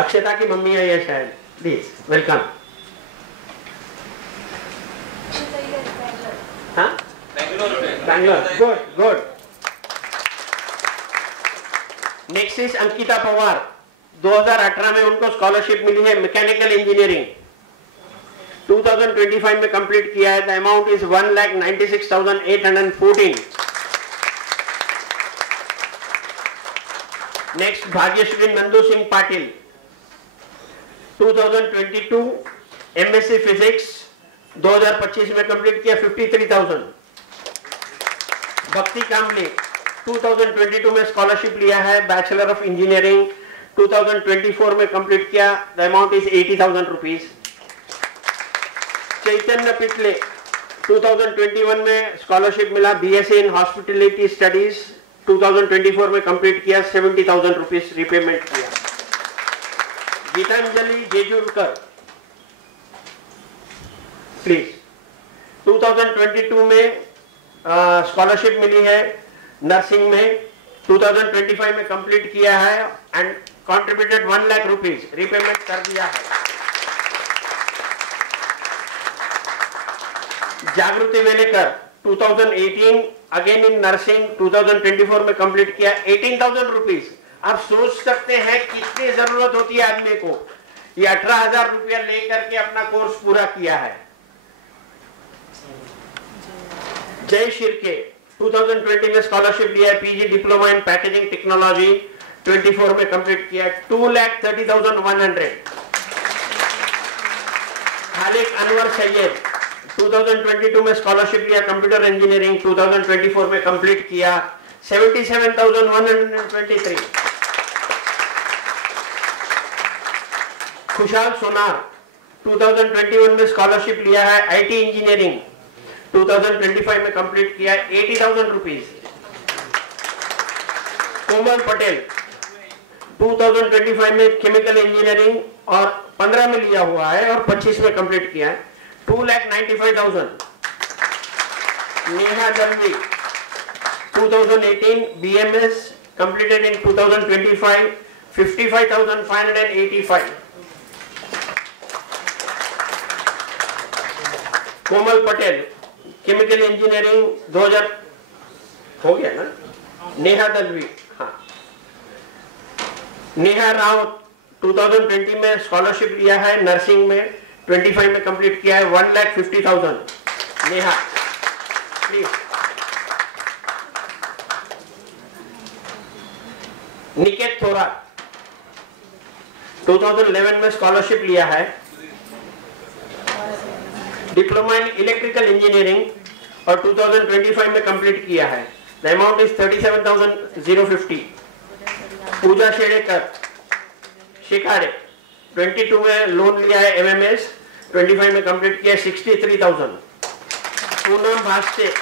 अक्षता की मम्मी है ये शायद, प्लीज वेलकम। हाँ, Bangalore, good good. Next is Ankita Pawar, 2018 में उनको स्कॉलरशिप मिली है मैकेनिकल इंजीनियरिंग, 2025 में कंप्लीट किया है। The amount is 1,96,814। Next Bhagyashree Nandu Singh Patil, 2022 MSc physics, 2025 में कंप्लीट किया 53,000। भक्ति कामले, 2022 में स्कॉलरशिप लिया है बैचलर ऑफ इंजीनियरिंग, 2024 में कंप्लीट किया। The amount is 80,000 rupees. Chaitanya Pitale, 2021 में स्कॉलरशिप मिला बीएससी इन हॉस्पिटलिटी स्टडीज, 2024 में कंप्लीट किया, 70,000 रुपीज रिपेमेंट किया। गीतांजलि जेजुलकर, प्लीज, 2022 में स्कॉलरशिप मिली है नर्सिंग में, 2025 में कंप्लीट किया है and contributed 1 lakh rupees, repayment कर दिया है। जागृति वेलेकर, 2018 अगेन इन नर्सिंग, 2024 में कंप्लीट किया, 18,000 रुपीज। आप सोच सकते हैं कितनी जरूरत होती है आदमी को, ये 18,000 रुपया लेकर के अपना कोर्स पूरा किया है। जय शिर्के, 2020 में स्कॉलरशिप लिया है, PG diploma in packaging technology, 24 में कंप्लीट किया, 2,30,100। खालिद अनवर सैयद, 2022 में स्कॉलरशिप लिया कंप्यूटर इंजीनियरिंग, 2024 में कंप्लीट किया, 77,123। खुशहाल सोनार 2021 में स्कॉलरशिप लिया है, आईटी इंजीनियरिंग 2025 में कंप्लीट किया है, 80,000 रुपीज। कोमल पटेल 2025 में केमिकल इंजीनियरिंग और 15 में लिया हुआ है और 25 में कंप्लीट किया है, 2,95,000। Neha Dalvi 2018 BMS completed in 2025, 55,585। Komal Patel chemical engineering 2000 हो गया ना। नेहा दलवी, हाँ। नेहा राव 2020 में स्कॉलरशिप लिया है, नर्सिंग में 25 में कंप्लीट किया है, 1,50,000। नेहा प्लीज। निकेत थोरा 2011 में स्कॉलरशिप लिया है, डिप्लोमा इन इलेक्ट्रिकल इंजीनियरिंग और 2025 में कंप्लीट किया है। The amount is 37,050। पूजा शेड़ेकर शिकारे 22 में लोन लिया है, MMS 25 में कंप्लीट किया है, 63,000। पूनम भास्ते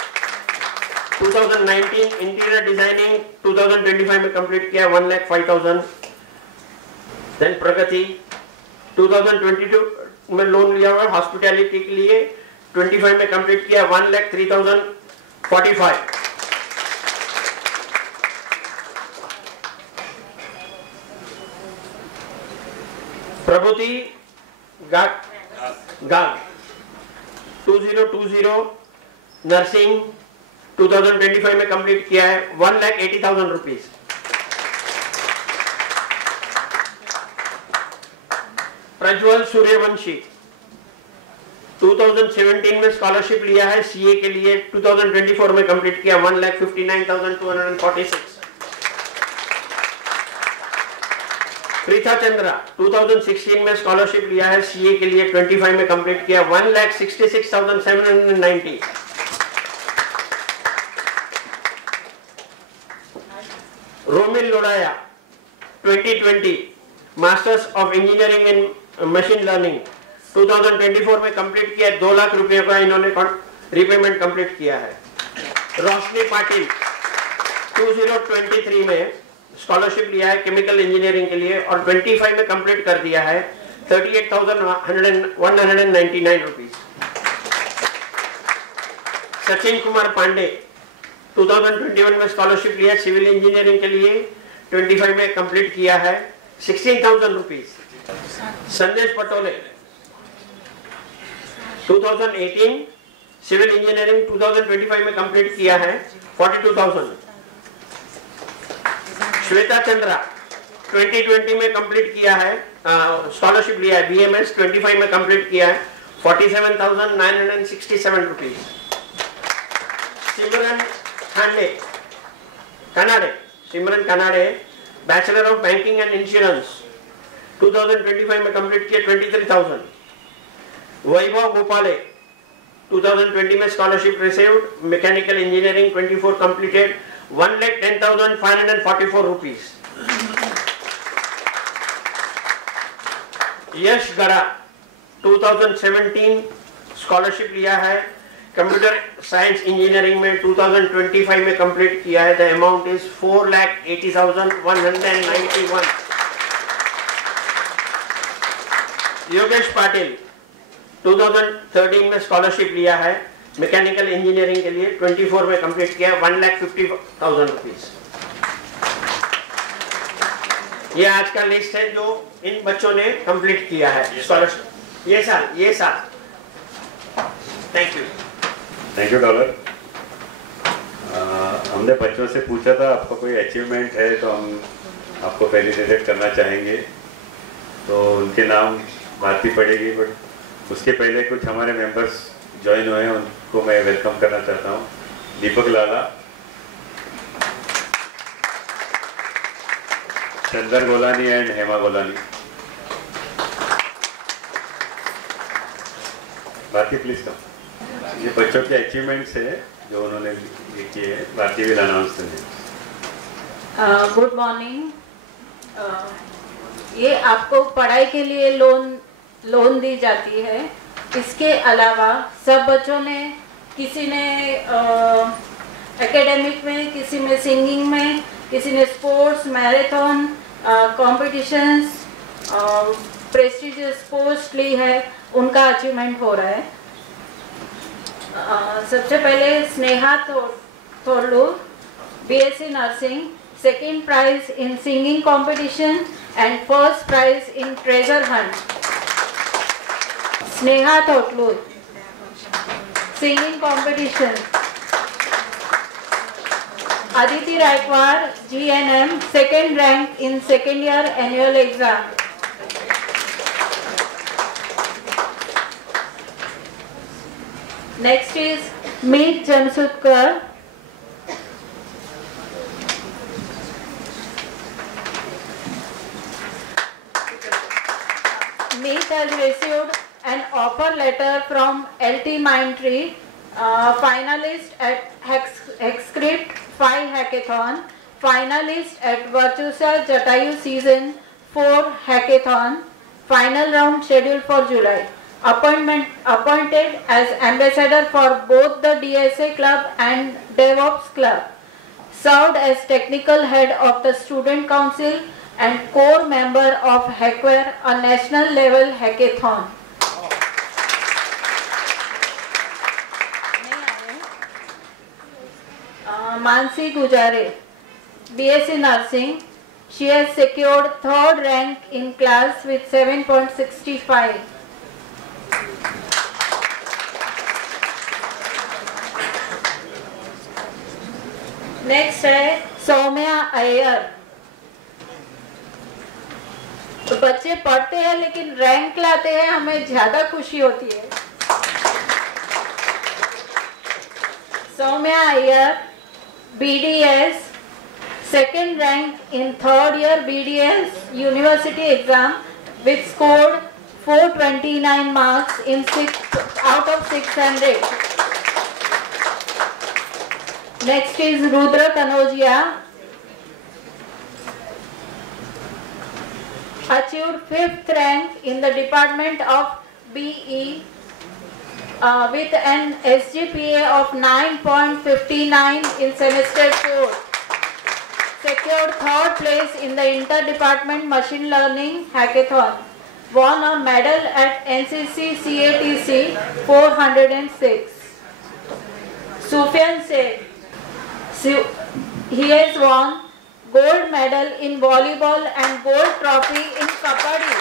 2019 इंटीरियर डिजाइनिंग 2025 में कंप्लीट किया, 1,05,000। देन प्रगति 2022 में लोन लिया हुआ हॉस्पिटैलिटी के लिए, 25 में कंप्लीट किया, 1,03,045। प्रभुति गाग 2020 नर्सिंग 2025 में कंप्लीट किया है, 1,80,000 रुपीज। प्रज्वल सूर्यवंशी 2017 में स्कॉलरशिप लिया है, CA के लिए 2024 में कंप्लीट किया, 1,59,246। प्रीथा चंद्रा 2016 में स्कॉलरशिप लिया है, CA के लिए 25 में कंप्लीट किया, 1,66,790। Romil Lodaya 2020 masters of engineering in machine learning 2024 में कंप्लीट किया, 2 लाख रुपए का इन्होंने रीपेमेंट कंप्लीट किया है। रोशनी पाटिल 2023 में स्कॉलरशिप लिया है केमिकल इंजीनियरिंग के लिए और 25 में कंप्लीट कर दिया है, 38,199 रुपीज। सचिन कुमार पांडे 2021 में स्कॉलरशिप लिया सिविल इंजीनियरिंग के लिए, 25 में कंप्लीट किया है, 16,000 रुपीज। संदेश पटोले 2018 सिविल इंजीनियरिंग 2025 में कंप्लीट किया है, 42,000। श्वेता चंद्रा 2020 में कंप्लीट किया है, स्कॉलरशिप लिया है, BMS 25 में कंप्लीट किया है, 47,967 rupees. Simran Kanade bachelor of banking and insurance 2025 में कंप्लीट किया, 23,000। वैभव गोपाले 2020 में scholarship received, mechanical engineering 24 completed, 1,10,544 rupees. Yash Gada 2017 scholarship लिया है, कंप्यूटर साइंस इंजीनियरिंग में 2025 में कंप्लीट किया है, the amount is 4,80,191। Yogesh Patil 2013 में स्कॉलरशिप लिया है, मैकेनिकल इंजीनियरिंग के लिए, 24 में कंप्लीट किया, 1,50,000 रुपीज। ये आज का लिस्ट है जो इन बच्चों ने कंप्लीट किया है स्कॉलरशिप ये साल। Thank you dollar. हमने बच्चों से पूछा था आपका कोई अचीवमेंट है तो हम आपको फेलिसिटेट करना चाहेंगे, तो उनके नाम बात पड़ेगी, बट उसके पहले कुछ हमारे मेंबर्स ज्वाइन हुए हैं, उनको मैं वेलकम करना चाहता हूँ। Deepak Lala, Chander Golani and Hema Golani. Bharti please come. ये बच्चों के अचीवमेंट्स है जो उन्होंने किए हैं। Bharti will announce the names. Good morning. ये आपको पढ़ाई के लिए लोन दी जाती है। इसके अलावा सब बच्चों ने, किसी ने एकेडमिक में, किसी में सिंगिंग में, किसी ने sports, marathon competitions, prestigious post ली है, उनका अचीवमेंट हो रहा है। सबसे पहले Sneha Thorlur, BSc nursing, second prize in singing competition and first prize in treasure hunt. Sneha Thorlur, singing competition. Aditi Raikwar, GNM, second rank in second year annual exam. Next is Meet Jamsutkar. Meet has received an offer letter from LT Mindtree, finalist at HexScript 5 Hackathon, finalist at Virtusa Jatayu Season 4 Hackathon, final round scheduled for July. Appointed as ambassador for both the DSA Club and DevOps Club. Served as technical head of the Student Council and core member of Hackware, a national level hackathon. Mansi Gujare, BSc Nursing. She has secured third rank in class with 7.65. Next है सौम्या अय्यर। तो बच्चे पढ़ते हैं लेकिन rank लाते हैं, हमें ज्यादा खुशी होती है। Saumya Iyer, BDS, second rank in third year BDS university exam with scored 429 marks in 6 out of 600. Next is Rudra Kanojia. Achieved 5th rank in the department of BE with an SGPA of 9.59 in semester 4. Secured third place in the Interdepartment Machine Learning Hackathon. Won a medal at NCC CATC 406. Sufyan Sheikh. He has won gold medal in volleyball and gold trophy in kabaddi.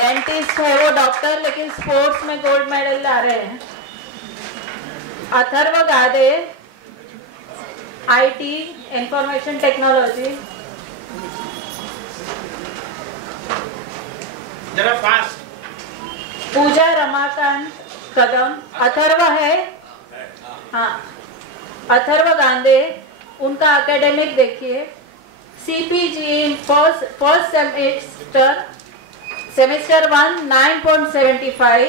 Dentist है वो, doctor, लेकिन sports में gold medal ला रहे हैं। Atharva Gade, IT information technology. जरा fast. Pooja Ramakant Kadam, Atharva है, हाँ, अथर्व गांधे, उनका एकेडमिक देखिए। CPG in first semester 1 9.75,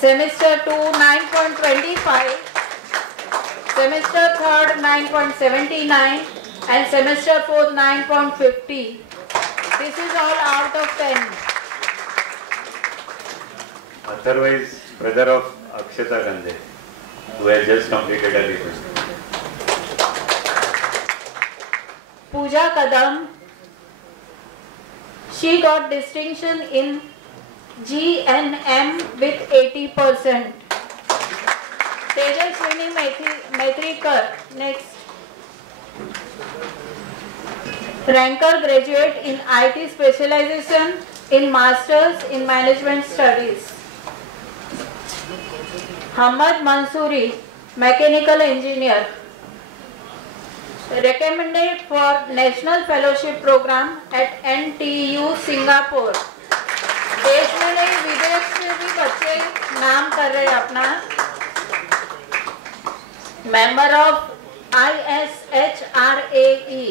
semester 2 9.25, semester 3rd 9.79 and semester 4th 9.50. This is all out of 10. Otherwise, brother of Akshata Gandhe, who has just completed a diploma. Pooja Kadam, she got distinction in GNM with 80%. Tejaswini Maitrikar, next. Ranker graduate in IT specialization in Masters in Management Studies. Hamad Mansoori, Mechanical Engineer. Recommended for National Fellowship Program at NTU Singapore. देश में नहीं, विदेश में भी बच्चे नाम कर रहे हैं अपना। Member of ISHRAE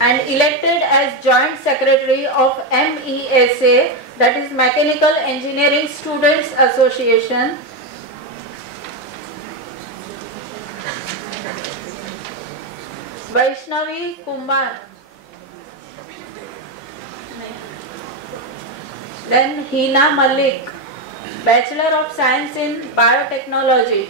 and elected as Joint Secretary of MESA, that is Mechanical Engineering Students Association. Vaishnavi Kumar, Then Hina Malik, Bachelor of Science in Biotechnology,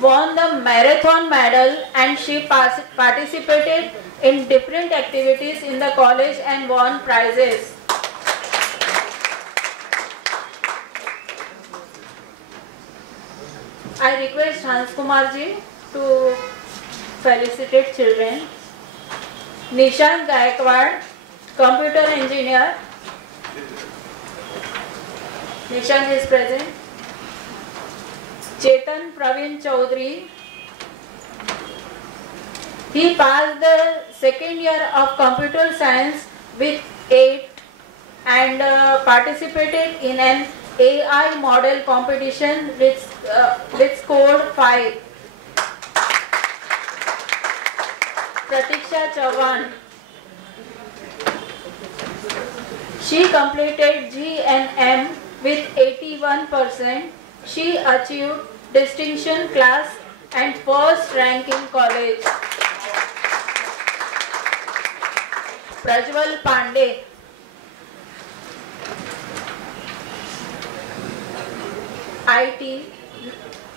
won the marathon medal, and she participated in different activities in the college and won prizes. I request Hans Kumar ji to felicitate children. Nishant Gaikwad, computer engineer. Nishant is present. Chetan Praveen Chaudhary. He passed the second year of computer science with 8 and participated in an AI model competition with scored 5. Pratiksha Chauhan. She completed G&M with 81%. She achieved distinction class and first rank in college. Prajwal Pandey. IT,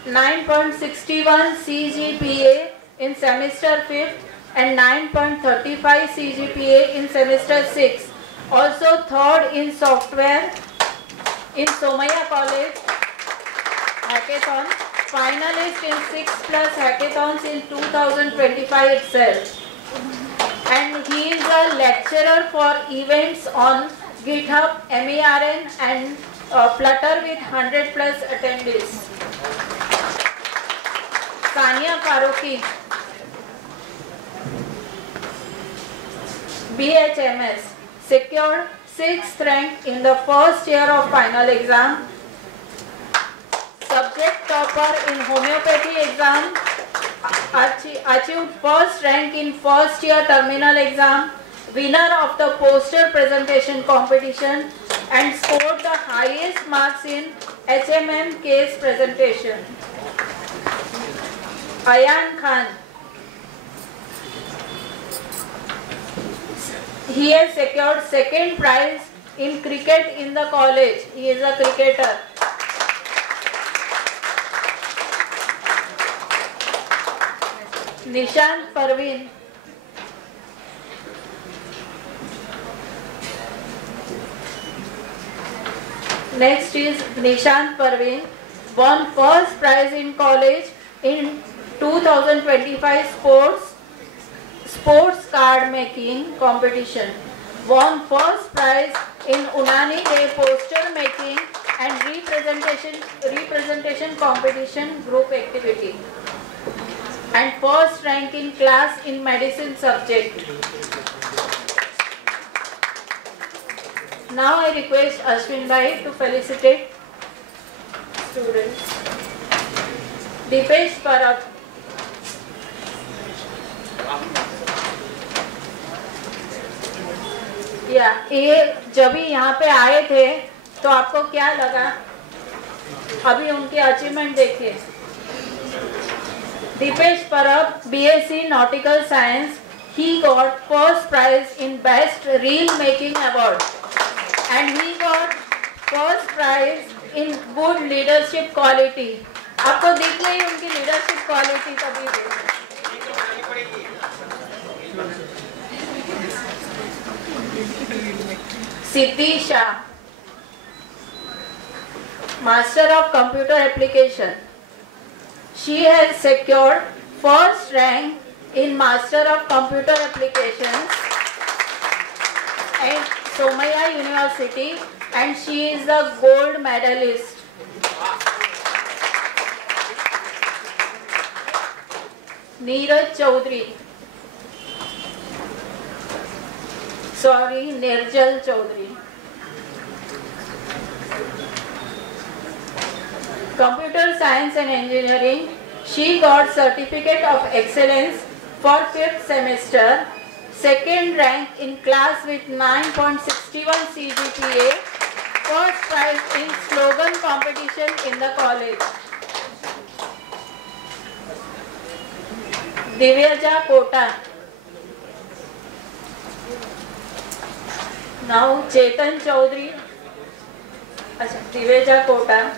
9.61 CGPA in semester 5th and 9.35 CGPA in semester 6. Also third in software in Somaiya College hackathon. Finalist in 6+ hackathons in 2025 itself. And he is a lecturer for events on GitHub, MERN and Flutter with 100+ attendees. Sania Faruqi, BHMS, secured 6th rank in the first year of final exam. Subject topper in homeopathy exam, achieved first rank in first year terminal exam, winner of the poster presentation competition, and scored the highest marks in HMM case presentation. Ayan Khan. He has secured second prize in cricket in the college. He is a cricketer. Nishant Parveen. Next is Nishant Parveen, won first prize in college in 2025 sports card making competition. Won first prize in Unani Day poster making and representation competition group activity. And first rank in class in medicine subject. Now I request Ashwin Bhai to felicitate students. Dipesh Parab. ये जब भी यहाँ पे आए थे तो आपको क्या लगा? अभी उनके अचीवमेंट देखिए. Dipesh Parab, BSc Nautical Science, he got first prize in Best Reel Making Award. And he got first prize in Good Leadership Quality. आपको दिख रही उनकी लीडरशिप क्वालिटी तभी देखो. Siddhi Shah, Master of Computer Application. She has secured first rank in Master of Computer Applications at Somaiya University, and she is the gold medalist. Neeraj Chaudhary. Sorry, Nirjal Chaudhary. Computer Science and Engineering. She got Certificate of Excellence for 5th semester. Second rank in class with 9.61 CGPA. First prize in slogan competition in the college. Divyaja Kota. Now Chetan Chaudhary, Diveja Kota.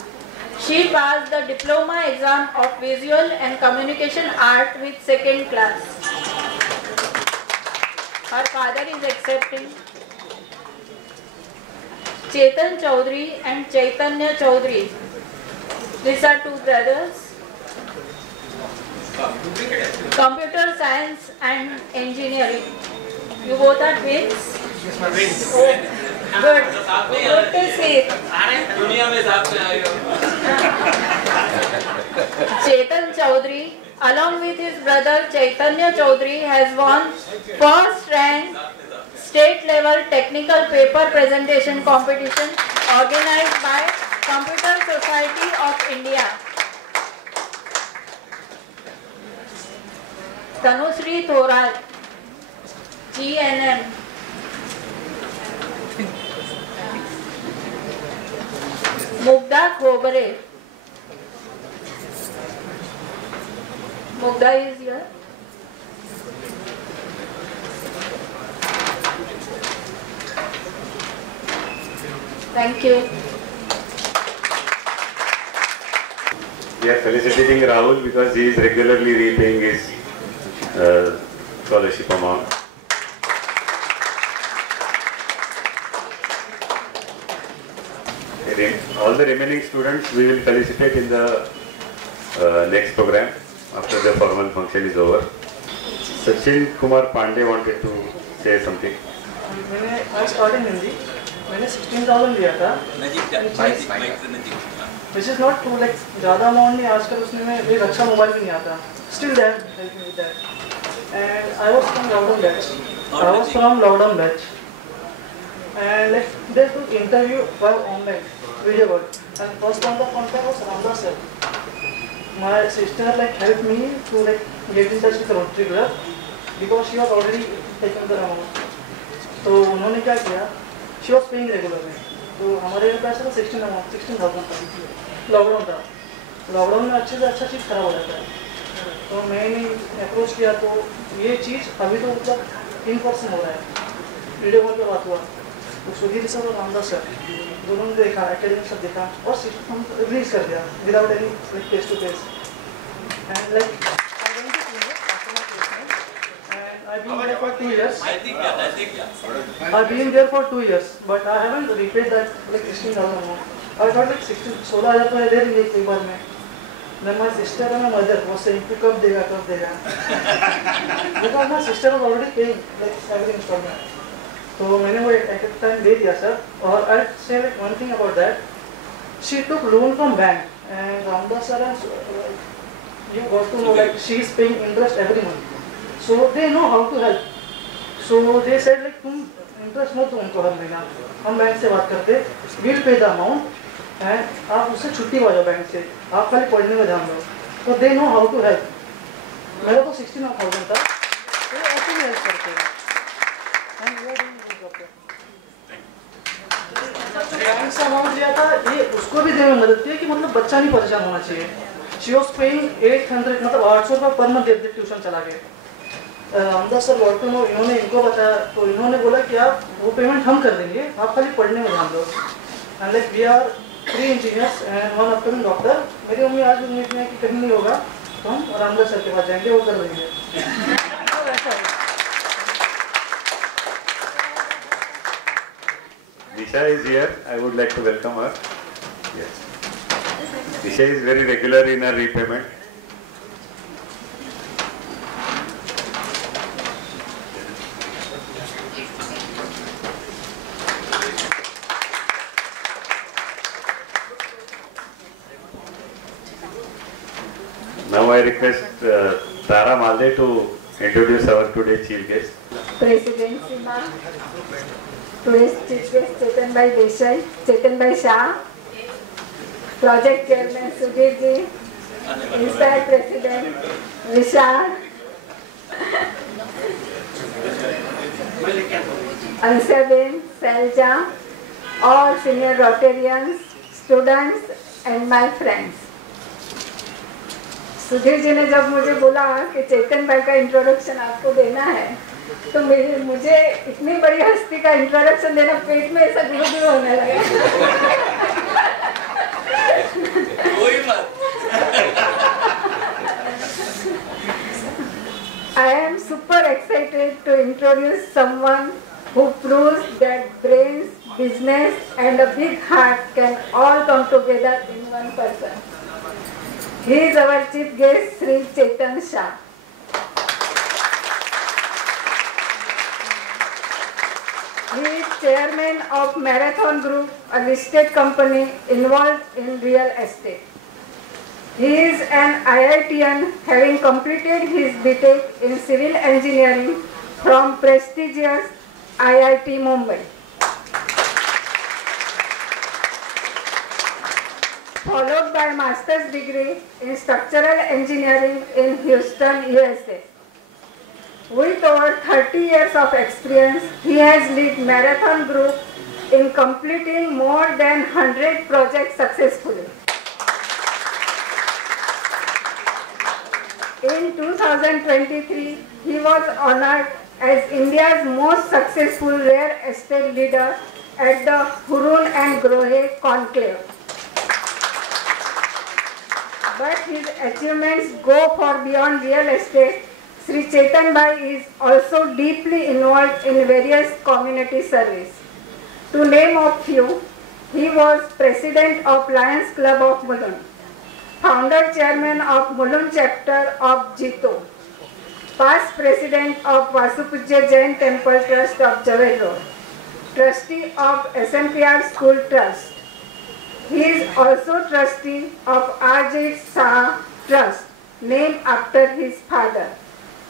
She passed the diploma exam of Visual and Communication Art with 2nd class. Her father is accepting. Chetan Chaudhary and Chaitanya Chaudhary. These are two brothers. Computer Science and Engineering. You both are twins? Oh, good. Good to see. Chetan Chaudhary, along with his brother Chaitanya Chaudhary, has won first rank state level technical paper presentation competition organized by Computer Society of India. Tanushree Thorat, GNM. Mugdha Khobare. Mugdha is here. Thank you. We are felicitating Rahul because he is regularly repaying his scholarship amount. All the remaining students we will felicitate in the next program after the formal function is over. Sachin Kumar Pandey wanted to say something. I started in Hindi. मैंने 16,000 लिया था, which is not too like ज़्यादा amount नहीं. आजकल उसमें में एक अच्छा मोबाइल भी नहीं आता. Still they have helped me with that. And I was from lockdown batch. And like they took interview while online, video call. And first point of contact was Ramdas sir. My sister like helped me to like get in touch with the Rotary Club because she was already taken the amount. तो उन्होंने क्या किया? She was paying regularly. तो हमारे पैसा था 16,000 था. Lockdown था. लॉकडाउन में अच्छे से अच्छा चीज़ खराब हो जाता है. तो मैंने अप्रोच किया तो ये चीज़ अभी तो मतलब इन पर्सन हो रहा है. वीडियो कॉल पे बात हुआ. तो सुधीर सर और रामदास सर दोनों ने देखा, एकेडमिक सब देखा और सिस्टम हम रिलीज कर दिया without any like face to face. And like I've been there for 2 years. I've been there for 2 years, but I haven't repaid that like 16,000 amount. I thought like 16,000 तो दे देंगे एक बार में. Then my sister and my mother was saying कि कब देगा. Because my sister was already paying like every installment. तो मैंने वो at a time दे दिया सर. और I'll say like one thing about that. She took loan from bank and Ramdas sir and you got to know like she is paying interest every month. So they know how to help. So they said like तुम interest मत दो उनको हर महीना, हम bank से बात करते, we'll pay the amount and आप उससे छुट्टी पा जाओ बैंक से, आप खाली पढ़ने में ध्यान दो. तो they know how to help. मेरा तो 16,000 था, वो ऐसे ही हेल्प करते हैं. And we are doing good job. Bank से अमाउंट दिया था, ये उसको भी देने में मदद की कि मतलब बच्चा नहीं परेशान होना चाहिए. She was paying 800 मतलब 800 रुपये पर मंथ देते ट्यूशन चला के. रामदास सर वर्क नो इन्होंने इनको बताया तो इन्होंने बोला कि आप वो पेमेंट हम कर देंगे, आप खाली पढ़ने में ध्यान दो. And like we are 3 engineers and 1 upcoming doctor. मेरी मम्मी आज भी उम्मीद में कि कहीं नहीं होगा तो हम रामदास सर के पास जाएंगे, वो कर देंगे. तो ऐसा है. Disha is here. I would like to welcome her. Yes. Disha is very regular in her repayment. Now I request Tara Malde to introduce our today's chief guest. President Sima, today's chief guest Chetan Bhai Desai, Chetan Bhai Shah, Project Chairman Sudhir Ji, Inspired President Vishal, Ansha Ben, Selja, all senior Rotarians, students and my friends. Sudhir ji ने जब मुझे बोला कि चेतन भाई का introduction आपको देना है तो मुझे इतनी बड़ी हस्ती का इंट्रोडक्शन देना पेट में ऐसा गुरु होने लगा. कोई मत। I am super excited to introduce someone who proves that brains, business and a big heart can all come together in one person. He is our chief guest, Sri Chetan Shah. He is chairman of Marathon Group, a listed company involved in real estate. He is an IITian, having completed his BTech in civil engineering from prestigious IIT Mumbai. Followed by master's degree in structural engineering in Houston, USA. With over 30 years of experience, he has led Marathon Group in completing more than 100 projects successfully. In 2023, he was honored as India's most successful real estate leader at the Hurun and Grohe Conclave. But his achievements go far beyond real estate. Sri Chetan Bhai is also deeply involved in various community service. To name a few, he was president of Lions Club of Mulund, founder chairman of Mulund chapter of Jito, past president of Vasupujya Jain Temple Trust of Javed Road, trustee of SMPR School Trust. He is also trustee of R.J. Shah Trust, named after his father,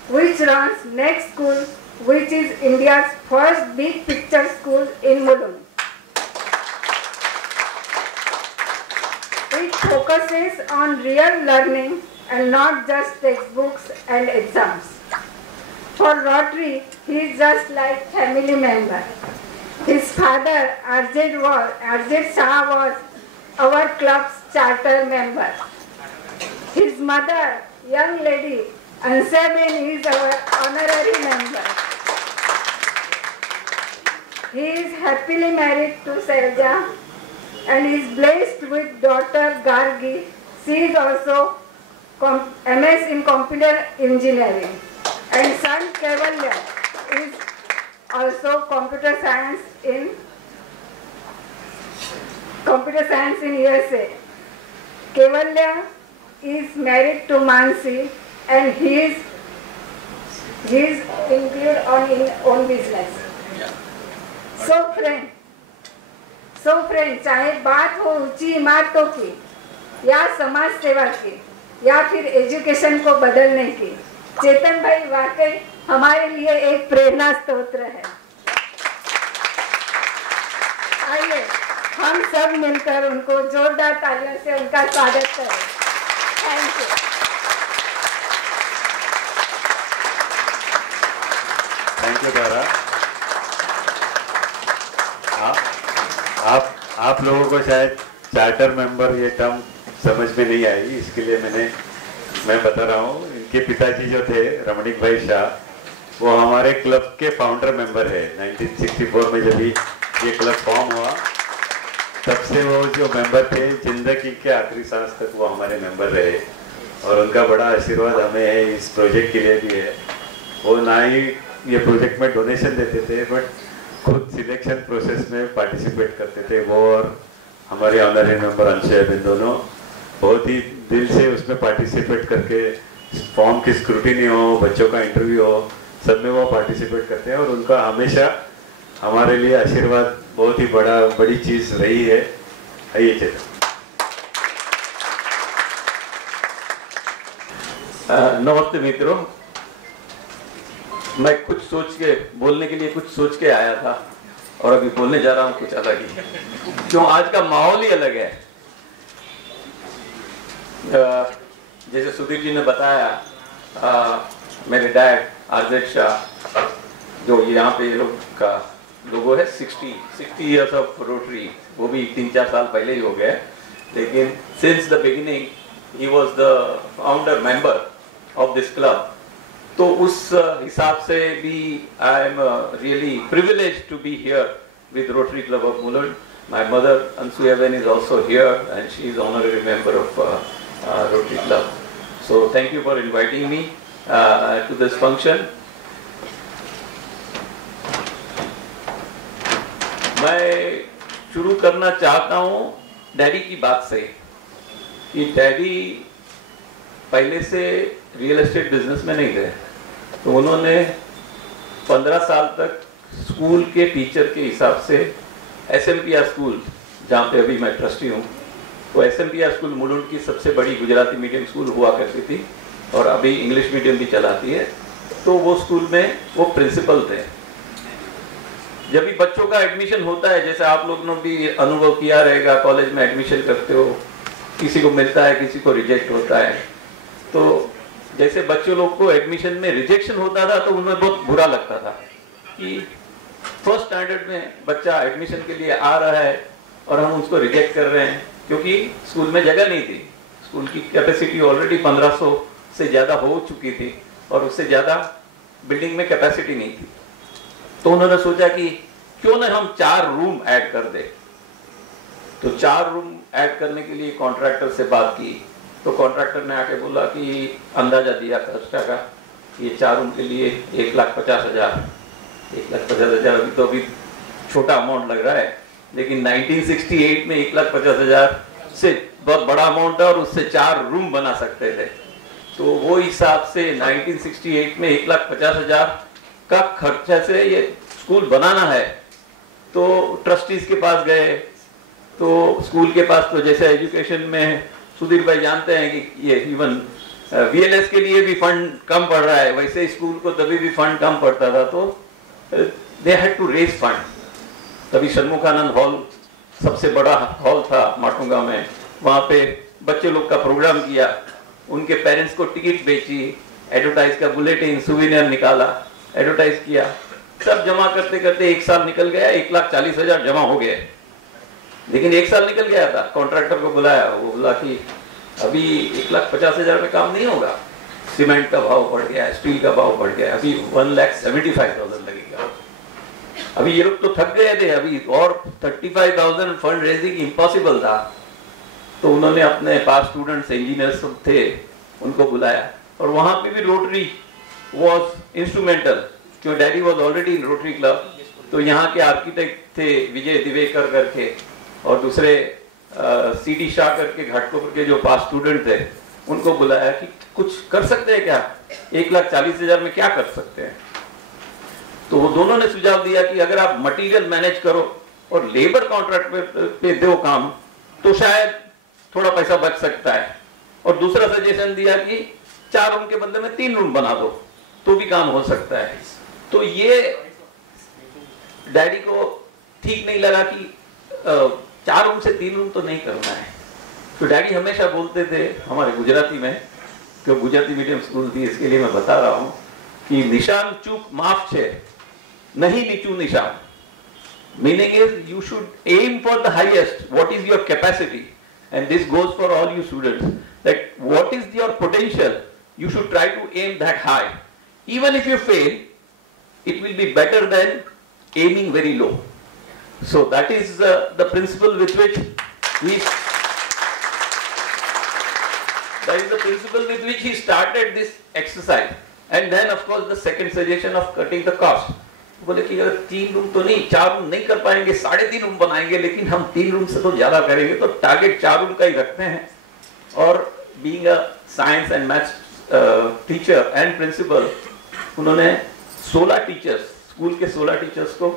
which runs Next School, which is India's first big picture school in Mulund. It focuses on real learning and not just textbooks and exams. For Rotary, he is just like family member. His father, R.J. Shah, was our club's charter member. His mother, young lady, Ansabin, is our honorary member. He is happily married to Selja and is blessed with daughter Gargi. She is also MS in computer engineering. And son Kevalya is also computer science in USA. Kevalya is married to Mansi and he is included on his own business. So friend, चाहे बात हो ऊंची इमारतों की या समाज सेवा की या फिर एजुकेशन को बदलने की, चेतन भाई वाकई हमारे लिए एक प्रेरणा स्रोत है। आइए हम सब मिलकर उनको जोरदार तालियों से उनका स्वागत करें। Thank you. थैंक यू तारा। आप लोगों को शायद चार्टर मेंबर ये टर्म समझ में नहीं आई, इसके लिए मैं बता रहा हूँ। इनके पिताजी जो थे रमणीक भाई शाह, वो हमारे क्लब के फाउंडर मेंबर है। 1964 में जब ये क्लब फॉर्म हुआ तब से वो जो मेंबर थे, जिंदगी के आखिरी सांस तक वो हमारे मेंबर रहे और उनका बड़ा आशीर्वाद हमें इस प्रोजेक्ट के लिए भी है। वो ना ही ये प्रोजेक्ट में डोनेशन देते थे बट खुद सिलेक्शन प्रोसेस में पार्टिसिपेट करते थे। वो और हमारे ऑनररी मेंबर अंशुअबिन दोनों बहुत ही दिल से उसमें पार्टिसिपेट करके फॉर्म की स्क्रूटिनी हो, बच्चों का इंटरव्यू हो, सब में वो पार्टिसिपेट करते हैं और उनका हमेशा हमारे लिए आशीर्वाद बहुत ही बड़ी चीज़ रही है। आइए चेतन। नमस्ते मित्रों, मैं कुछ सोच के बोलने के लिए कुछ सोच के आया था और अभी बोलने जा रहा हूँ कुछ अलग ही, क्यों आज का माहौल ही अलग है। जैसे सुधीर जी ने बताया, मेरे डैड आरजेड शाह, जो यहाँ पे लोग का लोगो है 60 इयर्स ऑफ रोटरी, वो भी 3-4 साल पहले ही हो गए, लेकिन सिंस द बिगिनिंग ही was the founder member of this club. तो उस हिसाब से भी I am really privileged to be here with rotary club of Mulund My mother, Ansuyaben, is also here, and she is honorary member of Rotary Club. So thank you for inviting me to this function. मैं शुरू करना चाहता हूँ daddy की बात से कि daddy पहले से रियल एस्टेट बिजनेस में नहीं थे, तो उन्होंने 15 साल तक स्कूल के टीचर के हिसाब से एसएमपीआर स्कूल, जहाँ पे अभी मैं ट्रस्टी हूँ, तो एसएमपीआर स्कूल मुलुंड की सबसे बड़ी गुजराती मीडियम स्कूल हुआ करती थी और अभी इंग्लिश मीडियम भी चलाती है। तो वो स्कूल में वो प्रिंसिपल थे। जब भी बच्चों का एडमिशन होता है, जैसे आप लोग ने भी अनुभव किया रहेगा, कॉलेज में एडमिशन करते हो, किसी को मिलता है, किसी को रिजेक्ट होता है, तो जैसे बच्चों लोग को एडमिशन में रिजेक्शन होता था तो उन्हें बहुत बुरा लगता था कि फर्स्ट स्टैंडर्ड में बच्चा एडमिशन के लिए आ रहा है और हम उसको रिजेक्ट कर रहे हैं, क्योंकि स्कूल में जगह नहीं थी। स्कूल की कैपेसिटी ऑलरेडी 1500 से ज़्यादा हो चुकी थी और उससे ज़्यादा बिल्डिंग में कैपेसिटी नहीं थी। तो उन्होंने सोचा कि क्यों ना हम 4 रूम ऐड कर दे। तो 4 रूम ऐड करने के लिए कॉन्ट्रैक्टर से बात की, तो कॉन्ट्रैक्टर ने आके बोला कि अंदाजा दिया खर्चा का, ये 4 रूम के लिए 1,50,000। 1,50,000 अभी छोटा अमाउंट लग रहा है, लेकिन 1968 में 1,50,000 से बहुत बड़ा अमाउंट है और उससे 4 रूम बना सकते थे। तो वो हिसाब से 1968 में 1,50,000 का खर्चा से ये स्कूल बनाना है। तो ट्रस्टीज के पास गए, तो स्कूल के पास तो जैसे एजुकेशन में सुधीर भाई जानते हैं कि ये इवन वीएलएस के लिए भी फंड कम पड़ रहा है, वैसे स्कूल को तभी भी फंड कम पड़ता था, तो they had to raise fund. तभी षणमुखानंद हॉल सबसे बड़ा हॉल था माटुंगा में, वहाँ पे बच्चे लोग का प्रोग्राम किया, उनके पेरेंट्स को टिकट बेची, एडवर्टाइज का बुलेटिन सुविनियर निकाला, एडवर्टाइज किया, सब जमा करते करते 1 साल निकल गया, 1,40,000 जमा हो गए। लेकिन 1 साल निकल गया था, कॉन्ट्रैक्टर को बुलाया, वो बोला कि अभी 1,50,000 में काम नहीं होगा, सीमेंट का भाव बढ़ गया है, स्टील का भाव बढ़ गया है, अभी 1,75,000 लगेगा। अभी ये लोग तो थक गए थे, अभी और 35,000 फंड रेजिंग इम्पॉसिबल था। तो उन्होंने अपने पास स्टूडेंट्स, इंजीनियर्स थे, उनको बुलाया और वहां पे भी रोटरी वॉज इंस्ट्रूमेंटल, क्यों daddy was already in rotary club. तो यहाँ के आर्किटेक्ट थे विजय दिवेकर करके और दूसरे सीडी शाह करके घाटकोपर के जो पास स्टूडेंट थे, उनको बुलाया कि कुछ कर सकते हैं क्या, 1,40,000 में क्या कर सकते हैं। तो वो दोनों ने सुझाव दिया कि अगर आप मटेरियल मैनेज करो और लेबर कॉन्ट्रैक्ट पे दो काम, तो शायद थोड़ा पैसा बच सकता है। और दूसरा सजेशन दिया कि 4 रूम के बदले में 3 रूम बना दो, तो भी काम हो सकता है। तो ये डैडी को ठीक नहीं लगा कि 4 रूम से 3 रूम तो नहीं करना है। तो डैडी हमेशा बोलते थे हमारे गुजराती में, क्यों गुजराती मीडियम स्कूल थी इसके लिए मैं बता रहा हूँ, कि निशान चूक माफ छे, नहीं नीचू निशान। Meaning is you should aim for the highest. What is your capacity? And this goes for all you students. That what is your potential? You should try to aim that high. Even if you fail, it will be better than aiming very low. So that is the principle with which he started this exercise. And then of course the second suggestion of cutting the cost. बोले कि अगर 3 room तो नहीं, 4 room नहीं कर पाएंगे, 3.5 room बनाएंगे, लेकिन हम 3 रूम से तो ज्यादा करेंगे, तो टारगेट 4 रूम का ही रखते हैं। और being a science and maths teacher and principal, उन्होंने 16 टीचर्स, स्कूल के 16 टीचर्स को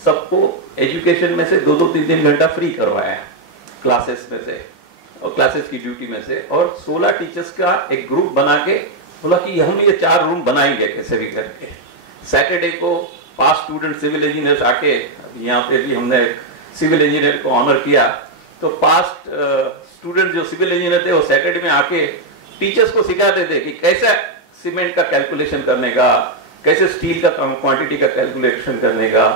सबको एजुकेशन में से 2-3 घंटा फ्री करवाया क्लासेस में से और क्लासेस की ड्यूटी में से, और 16 टीचर्स का एक ग्रुप बना के बोला कि हम ये 4 रूम बनाएंगे कैसे भी करके। सैटरडे को पास स्टूडेंट सिविल इंजीनियर्स आके, यहाँ पे भी हमने सिविल इंजीनियर को ऑनर किया, तो पास्ट स्टूडेंट जो सिविल इंजीनियर थे वो सैटरडे में आके टीचर्स को सिखाते थे कि कैसे सीमेंट का कैलकुलेशन करने का, कैसे स्टील का क्वांटिटी का कैलकुलेशन करने का,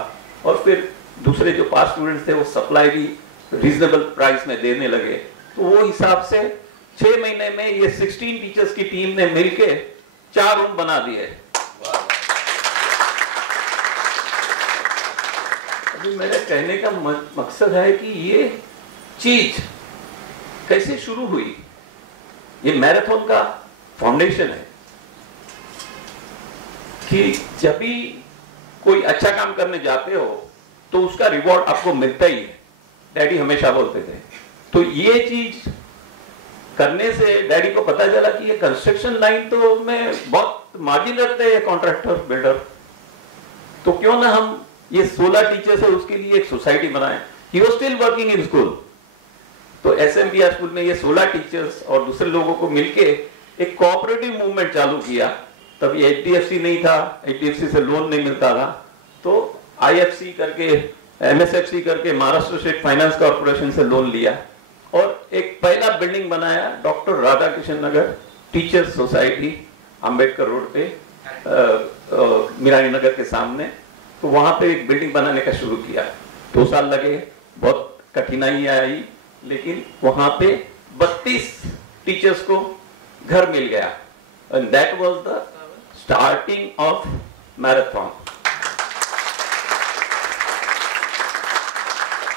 और फिर दूसरे जो पास स्टूडेंट्स थे वो सप्लाई भी रीजनेबल प्राइस में देने लगे। तो वो हिसाब से 6 महीने में ये 16 टीचर्स की टीम ने मिलके 4 रूम बना दिए। अभी मेरे कहने का मकसद है कि ये चीज कैसे शुरू हुई। ये मैराथन का फाउंडेशन है कि जब भी कोई अच्छा काम करने जाते हो तो उसका रिवॉर्ड आपको मिलता ही है। डैडी हमेशा बोलते थे। तो ये चीज करने से डैडी को पता चला कि ये कंस्ट्रक्शन लाइन तो में बहुत मार्जिन रखते हैं कॉन्ट्रैक्टर बिल्डर, तो क्यों ना हम ये 16 टीचर्स है उसके लिए एक सोसाइटी बनाएं। He was still working in school, तो एसएमबीआर स्कूल में ये 16 टीचर्स और दूसरे लोगों को मिलके एक कोऑपरेटिव मूवमेंट चालू किया। तभी एचडीएफसी नहीं था, एचडीएफसी से लोन नहीं मिलता था, तो आईएफसी करके एमएसएफसी करके महाराष्ट्र स्टेट फाइनेंस कॉर्पोरेशन से लोन लिया और एक पहला बिल्डिंग बनाया डॉक्टर राधाकृष्ण नगर टीचर्स सोसाइटी, अंबेडकर रोड पे मीरानी नगर के सामने। तो वहां पे एक बिल्डिंग बनाने का शुरू किया। 2 साल लगे, बहुत कठिनाई आई, लेकिन वहां पे 32 टीचर्स को घर मिल गया। And that was the starting of marathon.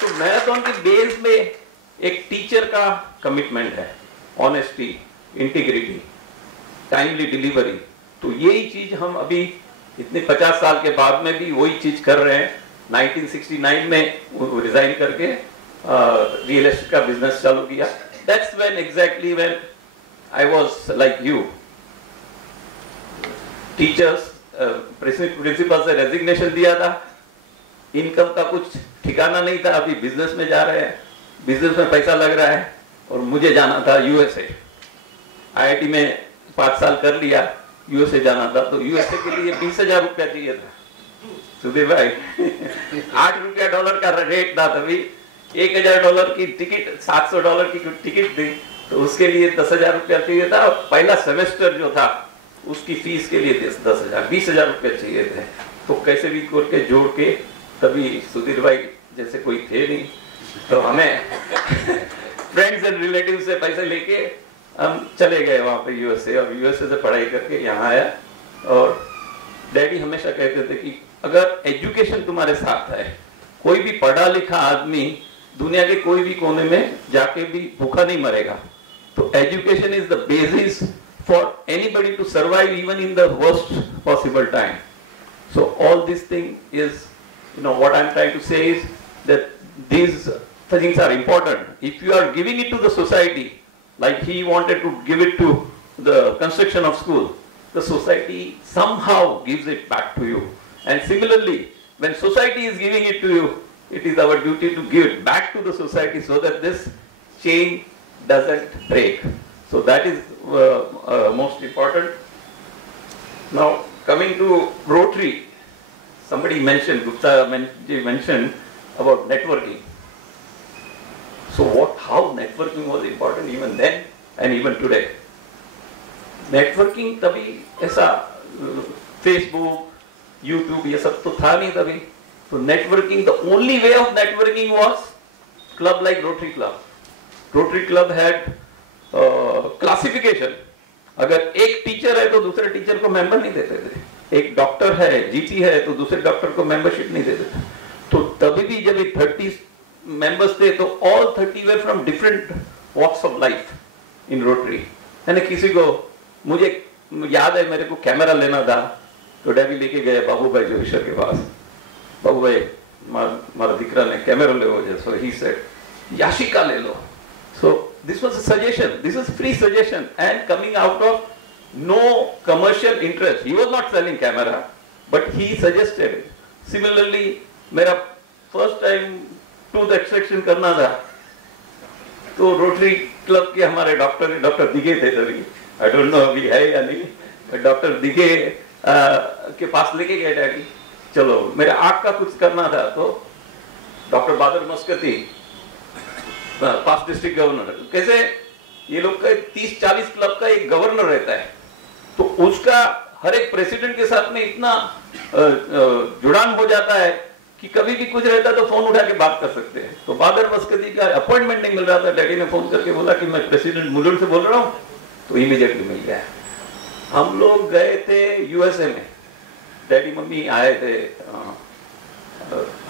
तो मैराथन की बेस में एक टीचर का कमिटमेंट है, ऑनेस्टी, इंटीग्रिटी, टाइमली डिलीवरी। तो यही चीज हम अभी इतने 50 साल के बाद में भी वही चीज कर रहे हैं। 1969 में रिजाइन करके रियल एस्टेट का बिजनेस चालू किया। That's when exactly when I was like you. Teachers principal से रेजिग्नेशन दिया था, इनकम का कुछ ठिकाना नहीं था। अभी बिजनेस में जा रहे हैं, बिजनेस में पैसा लग रहा है और मुझे जाना था यूएसए। आईआईटी में 5 साल कर लिया, यूएसए जाना था, तो यूएसए के लिए 20,000 रुपया चाहिए था सुधीर भाई। $8 का रेट था तभी। $1,000 की टिकट, $700 की टिकट थी, तो उसके लिए 10,000 रुपया चाहिए था। और पहला सेमेस्टर जो था उसकी फीस के लिए 10,000, 20,000 रुपया चाहिए थे। तो कैसे भी करके जोड़ के, तभी सुधीर भाई जैसे कोई थे नहीं, तो हमें फ्रेंड्स एंड रिलेटिव से पैसे लेके हम चले गए वहां पे यूएसए, और यूएसए से पढ़ाई करके यहाँ आया। और डैडी हमेशा कहते थे कि अगर एजुकेशन तुम्हारे साथ है, कोई भी पढ़ा लिखा आदमी दुनिया के कोई भी कोने में जाके भी भूखा नहीं मरेगा। तो education is the basis for anybody to survive even in the worst possible time. So all this thing is, you know, what I'm trying to say is that these things are important. If you are giving it to the society, like he wanted to give it to the construction of school, the society somehow gives it back to you. And similarly, when society is giving it to you, it is our duty to give it back to the society so that this chain doesn't break. So that is most important. Now coming to Rotary, somebody mentioned, Gupta mentioned about networking. So how networking was important even then and even today. Networking तभी ऐसा Facebook, YouTube ये सब तो था नहीं तभी। तो networking, the only way of networking was club like Rotary Club. Rotary Club had classification. अगर एक टीचर है तो दूसरे टीचर को मेंबर नहीं देते थे। एक डॉक्टर है, जीटी है, तो दूसरे डॉक्टर को मेंबरशिप नहीं देते थे। तो तभी भी जब 30 मेंबर्स थे तो all 30 they from different walks of life in rotary. मैंने किसी को, मुझे याद है मेरे को कैमरा लेना था, तो डैडी लेके गए बाबू भाई जोगेश्वर के पास। बाबू भाई मारा दिकरा ने कैमरा ले हो, सो ही सेड याशिका ले लो। So this was a suggestion, this was free suggestion and coming out of no commercial interest. He was not selling camera, but he suggested it. Similarly, मेरा first time tooth extraction करना था, तो rotary club के हमारे doctor दिगे थे तभी, I don't know अभी है या नहीं, डॉक्टर दिगे के पास लेके गए डैडी। चलो मेरे आँख का कुछ करना था, तो डॉक्टर बादर मस्कती, पास्ट डिस्ट्रिक्ट गवर्नर, कैसे ये लोग का 30-40 क्लब का एक गवर्नर रहता है, तो उसका हर एक प्रेसिडेंट के साथ में इतना जुड़ान हो जाता है कि कभी भी कुछ रहता है तो फोन उठा के बात कर सकते हैं। तो बादर मस्कती का अपॉइंटमेंट नहीं मिल रहा था, डैडी ने फोन करके बोला कि मैं प्रेसिडेंट मुलुंड से बोल रहा हूँ, तो इमीडिएटली मिल गया। हम लोग गए थे यूएसए में, डैडी मम्मी आए थे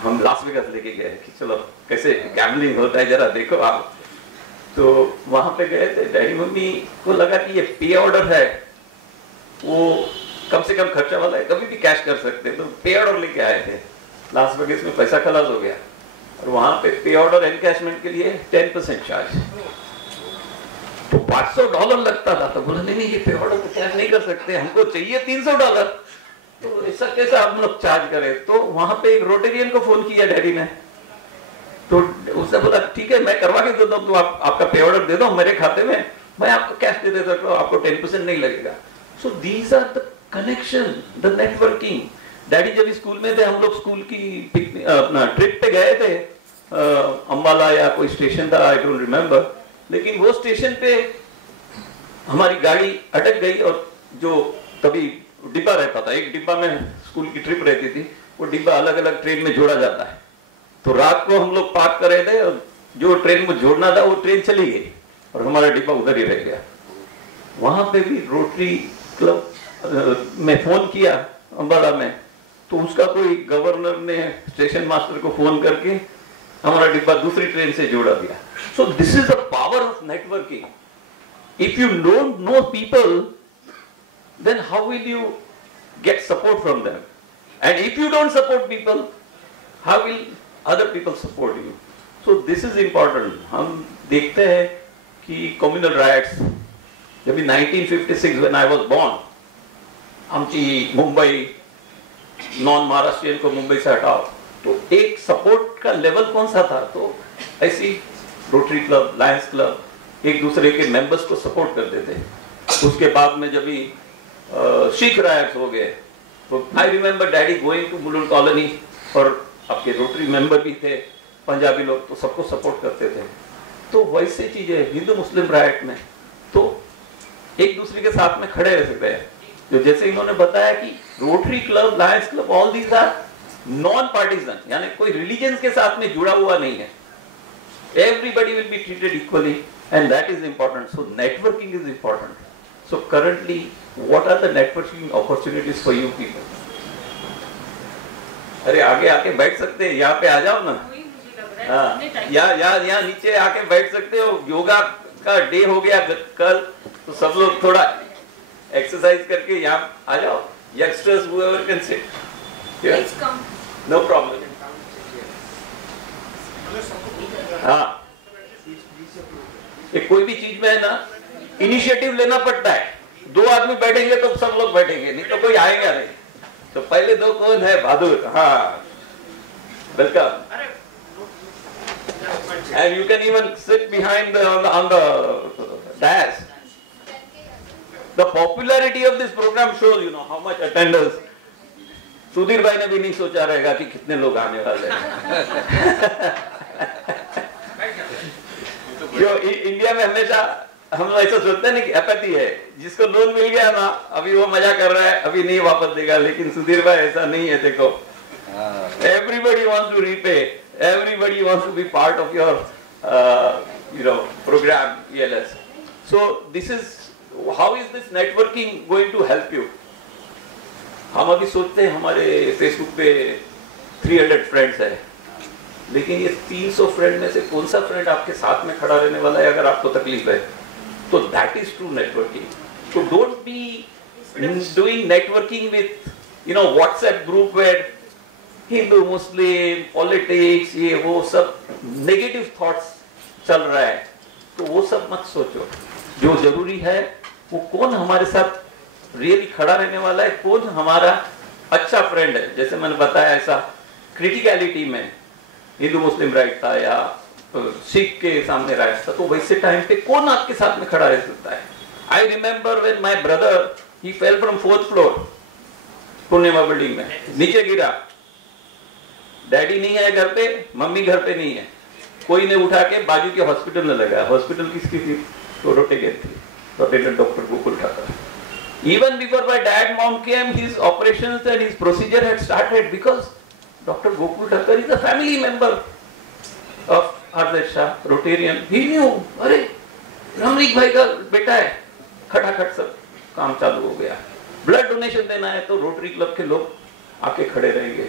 हम लास वेगास लेके गए कि चलो कैसे गैम्बलिंग होता है जरा देखो आप। तो वहां पे गए थे, डैडी मम्मी को लगा कि ये पे ऑर्डर है, वो कम से कम खर्चा वाला है, कभी भी कैश कर सकते हैं, तो पे ऑर्डर लेके आए थे। लास वेगास में पैसा खलास हो गया और वहां पे पे ऑर्डर एनकैशमेंट के लिए 10% चार्ज, तो $500 लगता था। तो बोला नहीं ये पे ऑर्डर तो कैश नहीं कर सकते, हमको चाहिए $300, तो ऐसा कैसा हम लोग चार्ज करें। तो वहां पे एक रोटेरियन को फोन किया डैडी ने, तो उसने बोला ठीक है मैं करवा के देता हूँ, तो आपका पे ऑर्डर दे दो मेरे खाते में, मैं आपको कैश दे सकता हूँ, आपको 10% नहीं लगेगा। So these are the connection, the networking. Daddy जब स्कूल में थे, हम लोग स्कूल की अपना ट्रिप पे गए थे, अंबाला या कोई स्टेशन था, आई डोंट रिमेम्बर, लेकिन वो स्टेशन पे हमारी गाड़ी अटक गई और जो तभी डिब्बा रहता था, एक डिब्बा में स्कूल की ट्रिप रहती थी, वो डिब्बा अलग अलग ट्रेन में जोड़ा जाता है। तो रात को हम लोग पार्क कर रहे थे और जो ट्रेन में जोड़ना था वो ट्रेन चली गई और हमारा डिब्बा उधर ही रह गया। वहां पे भी रोटरी क्लब में फोन किया अंबाला में, तो उसका कोई गवर्नर ने स्टेशन मास्टर को फोन करके हमारा डिब्बा दूसरी ट्रेन से जोड़ा दिया। So this is the power of networking. If you don't know people, then how will you get support from them? And if you don't support people, how will other people support you? So this is important. हम देखते हैं कि communal riots, जब 1956 when I was born, आमची Mumbai, non Maharashtrian को मुंबई से हटाओ, तो एक सपोर्ट का लेवल कौन सा था? तो ऐसी रोटरी क्लब, लायंस क्लब एक दूसरे के मेंबर्स को सपोर्ट करते थे। उसके बाद में जब भी सिख रायट्स हो गए, तो I remember daddy going to Mulund colony, और आपके रोटरी मेंबर भी थे पंजाबी लोग, तो सबको सपोर्ट करते थे। तो वैसे चीजें हिंदू मुस्लिम राइट में तो एक दूसरे के साथ में खड़े रह सकते हैं। जो जैसे इन्होंने बताया कि rotary club, lions club, all these are non partisan, यानी कोई रिलीजन के साथ में जुड़ा हुआ नहीं है। Everybody will be treated equally and that is important. So networking is important. So currently, what are the networking opportunities for you people? अरे आगे आके बैठ सकते हैं, यहाँ पे आ जाओ ना। हाँ, यहाँ नीचे आके बैठ सकते हो। योगा का डे हो गया कल, तो सब लोग थोड़ा एक्सरसाइज करके यहाँ आ जाओ। Youngsters, whoever can sit. Please come. No problem. हाँ, कोई भी चीज में है ना, इनिशिएटिव लेना पड़ता है। 2 आदमी बैठेंगे तो सब लोग बैठेंगे, नहीं तो कोई आएगा नहीं। तो पहले 2 कौन है? बहादुर। हाँ, welcome. And you can even sit behind on the dais. The popularity of this program shows, you know, how much attendance. Sudhir भाई ने भी नहीं सोचा रहेगा कि कितने लोग आने वाले हैं। जो इंडिया में हमेशा हम लोग ऐसा सोचते हैं ना कि अपैथी है, जिसको लोन मिल गया ना अभी वो मजा कर रहा है, अभी नहीं वापस देगा। लेकिन सुधीर भाई ऐसा नहीं है। देखो, everybody wants to repay, everybody wants to be part of your program ELS. So this is how is this networking going to help you? हम अभी सोचते हैं हमारे फेसबुक पे 300 फ्रेंड्स है, लेकिन ये 300 फ्रेंड में से कौन सा फ्रेंड आपके साथ में खड़ा रहने वाला है अगर आपको तकलीफ है? तो that is true networking. So don't be doing networking with, you know, WhatsApp group where Hindu Muslim politics ये वो सब नेगेटिव थॉट्स चल रहा है. तो वो सब मत सोचो. जो जरूरी है वो कौन हमारे साथ रियली खड़ा रहने वाला है, कौन हमारा अच्छा फ्रेंड है. जैसे मैंने बताया ऐसा क्रिटिकलिटी में हिंदू मुस्लिम राइट था या सिख के सामने राइट था, तो वैसे टाइम पे कौन आपके साथ में खड़ा रह सकता है. I remember when my brother he fell from 4th floor Purnima building में, नीचे गिरा. डैडी नहीं है घर पे, मम्मी घर पे नहीं है, कोई ने उठा के बाजू के हॉस्पिटल में लगाया. हॉस्पिटल किसकी थी? तो रोटेगेट थी, रोटेगेट doctor Gokul Thakar. Even before my dad mom came, his operations and his procedure had started because Dr. Gokul Thakur is a family member of Arzad Shah, Rotarian. He knew, अरे रामलिक भाई का बेटा है, खटाखट सब काम चालू हो गया. ब्लड डोनेशन देना है तो रोटरी क्लब के लोग आके खड़े रहेंगे.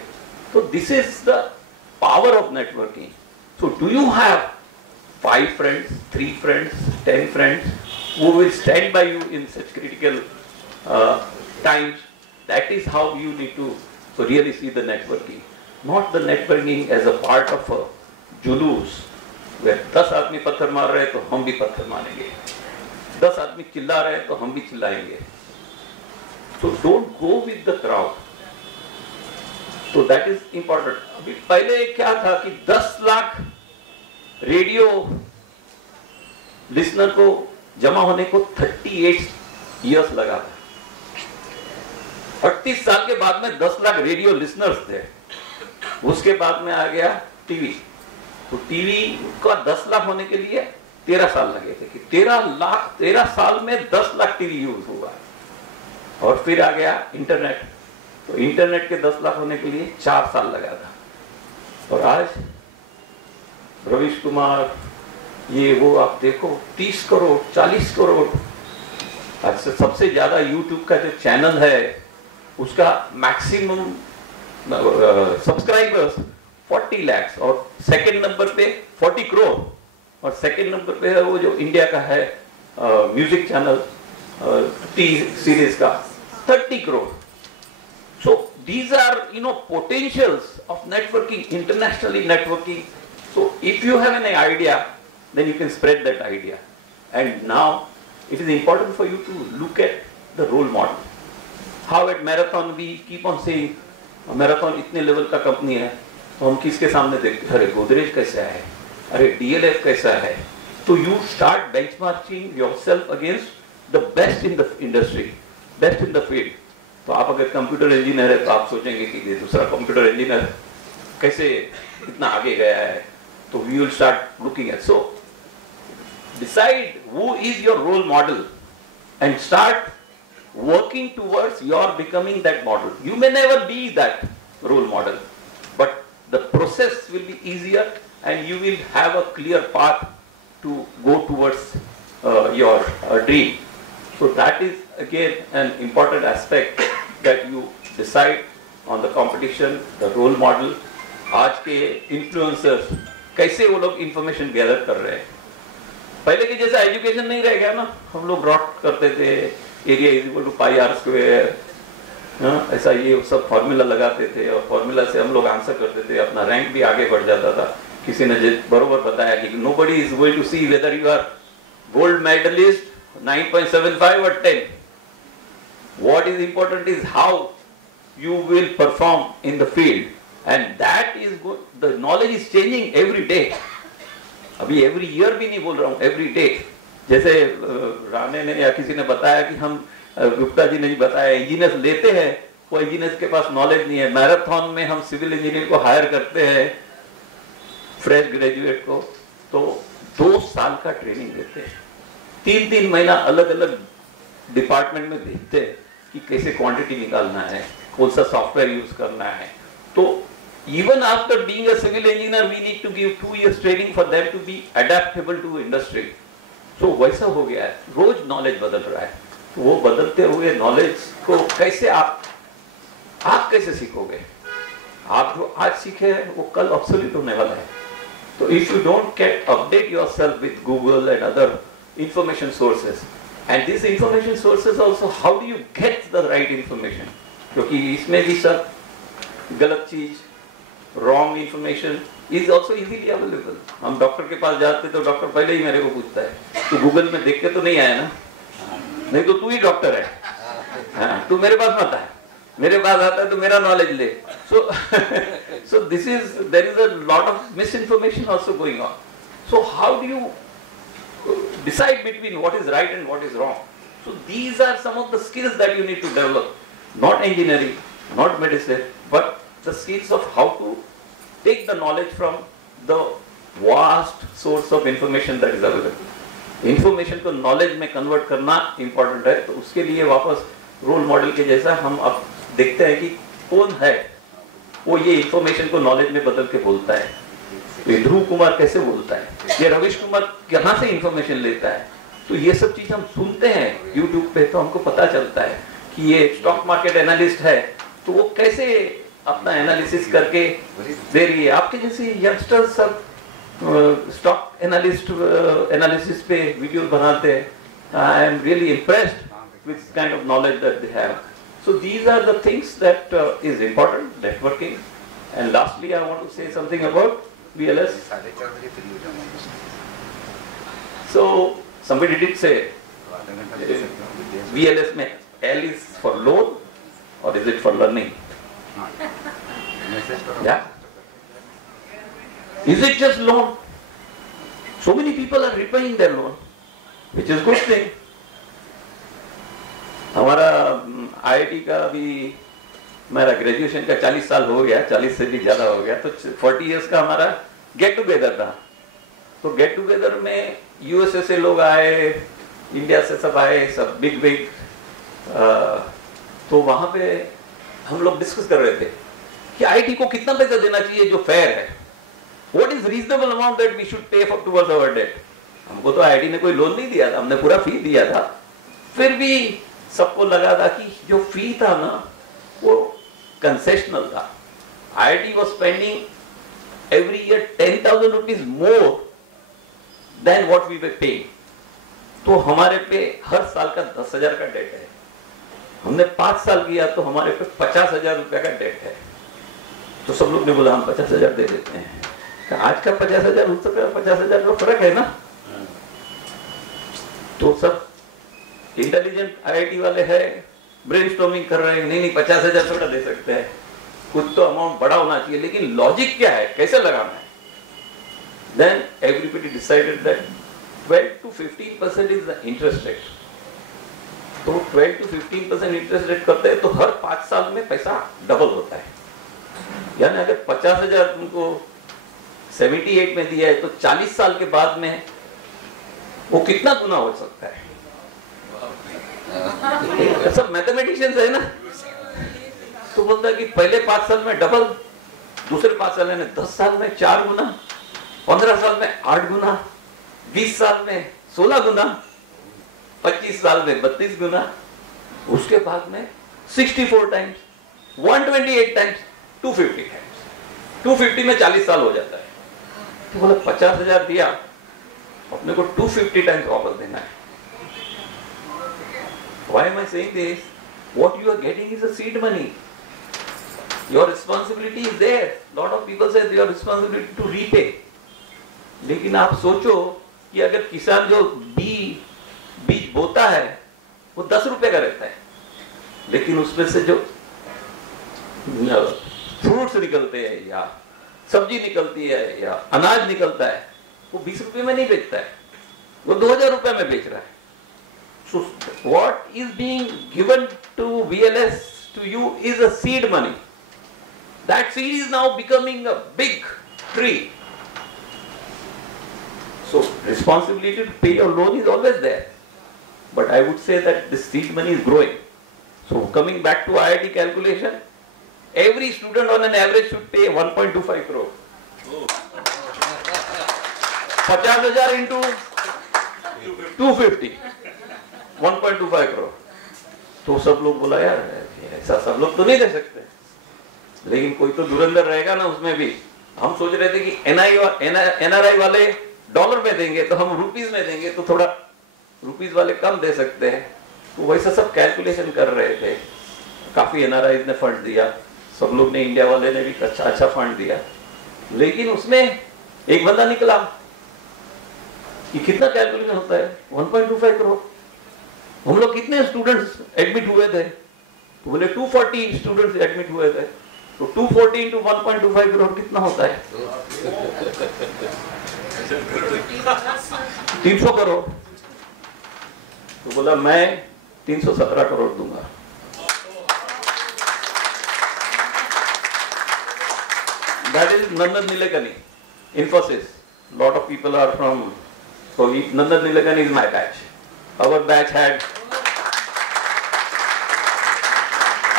So this is the power of networking. So do you have 5 friends, 3 friends, 10 friends who will stand by you in such critical times? That is how you need to really see the networking. Not the networking as a part of a जुलूस, where 10 आदमी पत्थर मार रहे हैं तो हम भी पत्थर मारेंगे, 10 आदमी चिल्ला रहे हैं तो हम भी चिल्लाएंगे. So don't go with the crowd. So that is important. पहले क्या था कि 10 लाख रेडियो लिसनर को जमा होने को 38 इयर्स लगा था. 38 साल के बाद में 10 लाख रेडियो लिसनर्स थे. उसके बाद में आ गया टीवी. तो टीवी का 10 लाख होने के लिए 13 साल लगे थे कि 13 साल में 10 लाख टीवी यूज हुआ. और फिर आ गया इंटरनेट. तो इंटरनेट के 10 लाख होने के लिए 4 साल लगा था. और आज रवीश कुमार ये वो आप देखो 30 करोड़ 40 करोड़. आज से सबसे ज्यादा यूट्यूब का जो चैनल है उसका मैक्सिमम सब्सक्राइबर्स 40 लाख और सेकंड नंबर पे 40 करोड़. और सेकंड नंबर पे है वो जो इंडिया का है म्यूजिक चैनल टी सीरीज का 30 crore. So these are potentials of networking, internationally networking. So if you have an idea, then you can spread that idea. And now it is important for you to look at the role model. How at Marathon we keep on saying Marathon इतने level का company है तो हम किसके सामने देखते हैं, अरे गोदरेज कैसा है, अरे DLF कैसा है. So you start benchmarking yourself against the best in the industry, best in the field. तो आप अगर कंप्यूटर इंजीनियर है तो आप सोचेंगे कि ये दूसरा कंप्यूटर इंजीनियर कैसे इतना आगे गया है. तो we will start looking at. So decide who is your role model and start working towards your becoming that model. You may never be that role model, but the process will be easier and you will have a clear path to go towards your dream. So that is again an important aspect that you decide on the competition, the role model. आज के influencers कैसे वो लोग information gather कर रहे हैं. पहले के जैसा education नहीं रह गया ना. हम लोग rot करते थे area is equal to pi r square, ऐसा ये सब formula लगाते थे और formula से हम लोग answer करते थे. अपना rank भी आगे बढ़ जाता था. किसी ने बरोबर बताया कि nobody is going to see whether you are gold medalist 9.75 or 10. What is important is how you will perform in the field, and that is good. The knowledge is changing every day. अभी every year भी नहीं बोल रहा हूँ, every day. जैसे राणे ने या किसी ने बताया कि हम गुप्ता जी ने भी बताया इंजीनियर्स लेते हैं, वो इंजीनियर्स के पास नॉलेज नहीं है. मैराथन में हम सिविल इंजीनियर को हायर करते हैं, फ्रेश ग्रेजुएट को, तो 2 साल का ट्रेनिंग देते हैं. 3-3 महीना अलग अलग डिपार्टमेंट में देखते हैं कि कैसे क्वांटिटी निकालना है, कौन सा सॉफ्टवेयर यूज करना है. तो even after being a civil engineer we need to give 2 years training for them to be adaptable to industry. So वैसा हो गया है. रोज नॉलेज बदल रहा है. तो वो बदलते हुए नॉलेज को कैसे आप कैसे सीखोगे. आप जो आज सीखे वो कल ऑब्सोल्यूट होने वाला है. तो if you don't get update yourself with Google and other information sources, and these information sources also, how do you get the right information? क्योंकि इसमें भी सब गलत चीज, wrong information is also easily available. हम डॉक्टर के पास जाते तो डॉक्टर पहले ही मेरे को पूछता है तू गूगल में देख के तो नहीं आया ना, नहीं तो तू ही डॉक्टर है, हाँ, तू मेरे पास मत आए, मेरे पास आता है तो मेरा नॉलेज ले. So this is, there is a lot of misinformation also going on. So how do you decide between what is right and what is wrong? So these are some of the skills that you need to develop. Not engineering, not medicine, but the skills of how to take the knowledge from the vast source of information that is available. Information को knowledge में convert करना important है. तो उसके लिए वापस role model के जैसा हम अब देखते हैं कि कौन है वो ये information को knowledge में बदल के बोलता है. ये ध्रुव कुमार कैसे बोलता है, ये रवीश कुमार कहाँ से इंफॉर्मेशन लेता है. तो ये सब चीज हम सुनते हैं यूट्यूब पे, तो हमको पता चलता है कि ये स्टॉक मार्केट एनालिस्ट है तो वो कैसे अपना एनालिसिस करके दे रही है। आपके जैसे यंगस्टर्स सब स्टॉक एनालिसिस पे वीडियो बनाते हैं। I am really impressed with kind of knowledge that they have. So these are the things that is important, networking. And lastly I want to say something about VLS. So somebody did say VLS में L is for loan or is it for learning? Yeah. Is it just loan? So many people are repaying their loan, which is good thing. हमारा IIT का भी मेरा graduation का 40 साल हो गया, 40 से भी ज्यादा हो गया, तो 40 इयर्स का हमारा गेट टुगेदर था। तो गेट टुगेदर में यूएसए से लोग आए, इंडिया से सब आए, सब बिग बिग। तो वहां पे हम लोग डिस्कस कर रहे थे कि आईटी को कितना पैसा देना चाहिए जो फेयर है, what is reasonable amount that we should pay for towards our debt. हमको तो आईटी ने कोई लोन नहीं दिया था, हमने पूरा फी दिया था, फिर भी सबको लगा था कि जो फी था ना वो कंसेशनल था। It was spending every year 10,000 rupees more than what we were paying. तो हमारे पे हर साल का 10,000 का डेट है। हमने 5 साल किया तो हमारे पे 50,000 रुपए का डेट है। तो सब लोग ने बोला हम 50,000 दे देते हैं। तो आज का 50,000 उस समय 50,000 का फर्क है ना। तो सब इंटेलिजेंट आईआईटी वाले हैं, ब्रेनस्टॉर्मिंग कर रहे हैं, नहीं 50,000 थोड़ा दे सकते हैं, कुछ तो अमाउंट बड़ा होना चाहिए, लेकिन लॉजिक क्या है, कैसे लगाना है। Then everybody decided that 12 to 15% is the interest rate. तो 12 to 15% इंटरेस्ट रेट करते हैं तो हर 5 साल में पैसा डबल होता है। यानी अगर 50,000 तुमको 78 में दिया है तो 40 साल के बाद में वो कितना गुना हो सकता है। सब मैथमेटिशियंस है ना। तो बोलता है कि पहले 5 साल में डबल, दूसरे 5 साल में 10 साल में 4 गुना, 15 साल में 8 गुना, 20 साल में 16 गुना, 25 साल में 32 गुना, उसके बाद में 64 टाइम्स, 128 टाइम्स, 250 टाइम्स। 250 में 40 साल हो जाता है। तो बोला 50,000 दिया, अपने को 250 टाइम्स वापस देना है। Why am I saying this? What you are getting is a seed money. Your responsibility is there. Lot of people say your responsibility to repay. लेकिन आप सोचो कि अगर किसान जो बीज बोता है वो 10 रुपए का रहता है, लेकिन उसमें से जो फ्रूट्स निकलते हैं या सब्जी निकलती है या अनाज निकलता है वो 20 रुपए में नहीं बेचता है, वो 2,000 रुपए में बेच रहा है। So what is being given to VLS to you is a seed money. That seed is now becoming a big tree. So responsibility to pay your loan is always there, but I would say that the seed money is growing. So coming back to IIT calculation, every student on an average should pay 1.25 crore. 50,000 into 250, 1.25 crore. तो सब लोग बोला यार ऐसा सब लोग तो नहीं दे सकते, लेकिन कोई तो धुरंधर रहेगा ना उसमें भी। हम सोच रहे थे कि NRI वाले डॉलर में देंगे तो हम रुपीस में देंगे तो थोड़ा रुपीस वाले कम दे सकते हैं। तो वैसा सब कैलकुलेशन कर रहे थे। काफी NRI ने फंड दिया, सब लोग ने, इंडिया वाले ने भी अच्छा फंड दिया, लेकिन उसमें एक बंदा निकला कि कितना कैलकुलेशन होता है 1.25 करोड़। हम लोग कितने स्टूडेंट्स एडमिट हुए थे, तो बोले 240 स्टूडेंट्स एडमिट हुए थे। तो 240 इंटू 1.25 करोड़ कितना होता है 300 करोड़। तो बोला मैं 317 करोड़ दूंगा। That is Nandan Nilekani, Infosys. Lot of people are from, so Nandan Nilekani is my batch. Our batch had,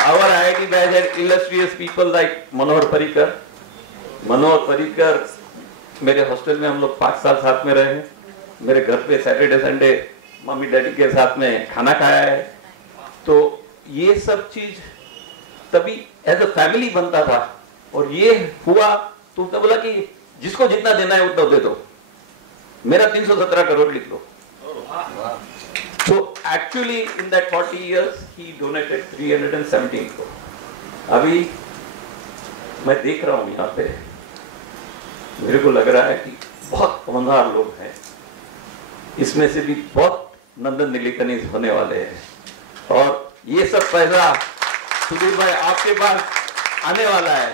our IIT batch had illustrious people like Manohar Parrikar. Manohar Parrikar मेरे hostel में हम लोग 5 साल साथ में रहे हैं। मेरे घर पे सैटरडे संडे मम्मी डैडी के साथ में खाना खाया है। तो ये सब चीज तभी एज अ फैमिली बनता था, और ये हुआ तो उसने बोला कि जिसको जितना देना है उतना दे दो, मेरा 317 करोड़ लिख लो। So actually in that 40 years he donated 317 crore। अभी मैं देख रहा हूँ यहाँ पे, मेरे को लग रहा है कि बहुत होनहार लोग हैं, इसमें से भी बहुत नंदन नीलेकनीज होने वाले हैं, और ये सब पैसा सुधीर भाई आपके पास आने वाला है।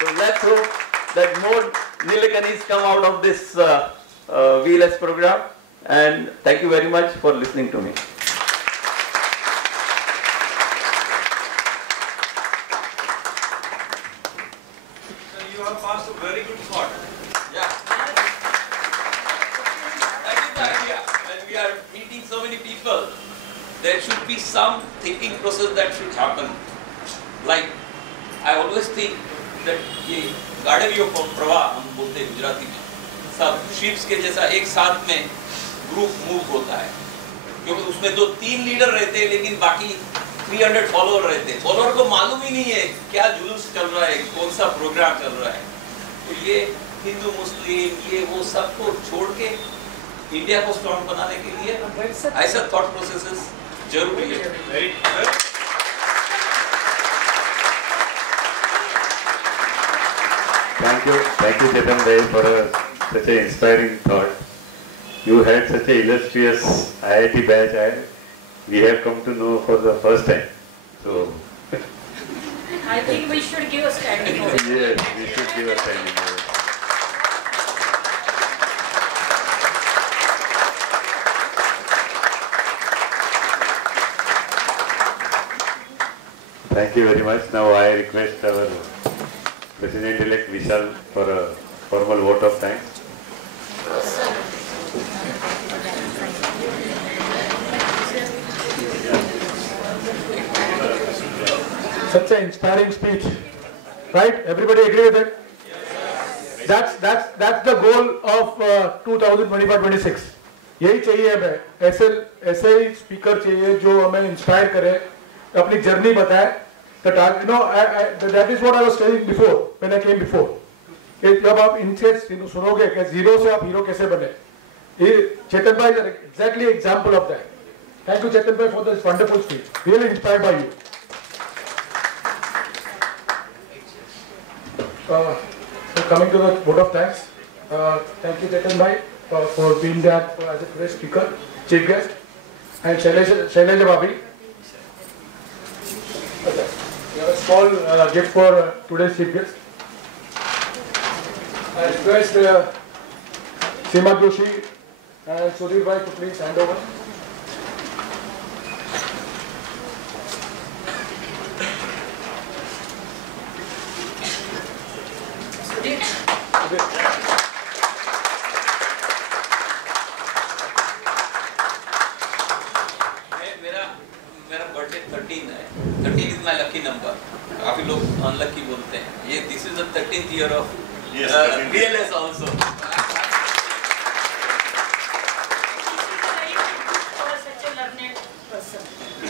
तो let's hope that more Nilekanis come out of this VLS program, and thank you very much for listening to me. You have passed a very good thought. Yeah. That is the idea. When we are meeting so many people, there should be some thinking process that should happen. Like, I always think that ये गाड़ियों को प्रवाह हम बोलते हैं गुजराती में, सब ships के जैसा एक साथ में ग्रुप मूव होता है, क्योंकि उसमें 2-3 लीडर रहते हैं लेकिन बाकी 300 फॉलोअर रहते हैं। फॉलोअर को मालूम ही नहीं है क्या जुलूस चल रहा है, कौन सा प्रोग्राम चल रहा है। तो ये हिंदू मुस्लिम ये वो सबको छोड़ के इंडिया को स्ट्रॉन्ग बनाने के लिए ऐसा थॉट प्रोसेसेस जरूरी है। Thank you Chetan bhai for such an inspiring thought. You had such an illustrious IIT batch, and we have come to know for the first time. So I think we should give a standing ovation. yes, we should give a standing ovation. Thank you very much. Now I request our President-elect Vishal for a formal vote of thanks. Such an inspiring speech, right? Everybody agree with it? Yes. That's the goal of 2025-26. यही चाहिए हमें, ऐसे ही speaker चाहिए जो हमें inspire करे, अपनी journey बताए। That is what I was saying before when I came before. जब आप इनसे सुनोगे कि जीरो से आप हीरो कैसे बने, Chetan bhai is exactly example of that. Thank you Chetan bhai for this wonderful speech. Really inspired by you. So coming to the vote of thanks, thank you Chetan bhai for being there as a today's speaker, chief guest, and Shaileja Bhabhi. Okay. We have a small gift for today's chief guest. I request Seema Joshi and Sudhir bhai to please hand over. मेरा birthday 13 है। 13 is my lucky number. काफी लोग unlucky बोलते हैं। ये this is the 13th year of VLS also.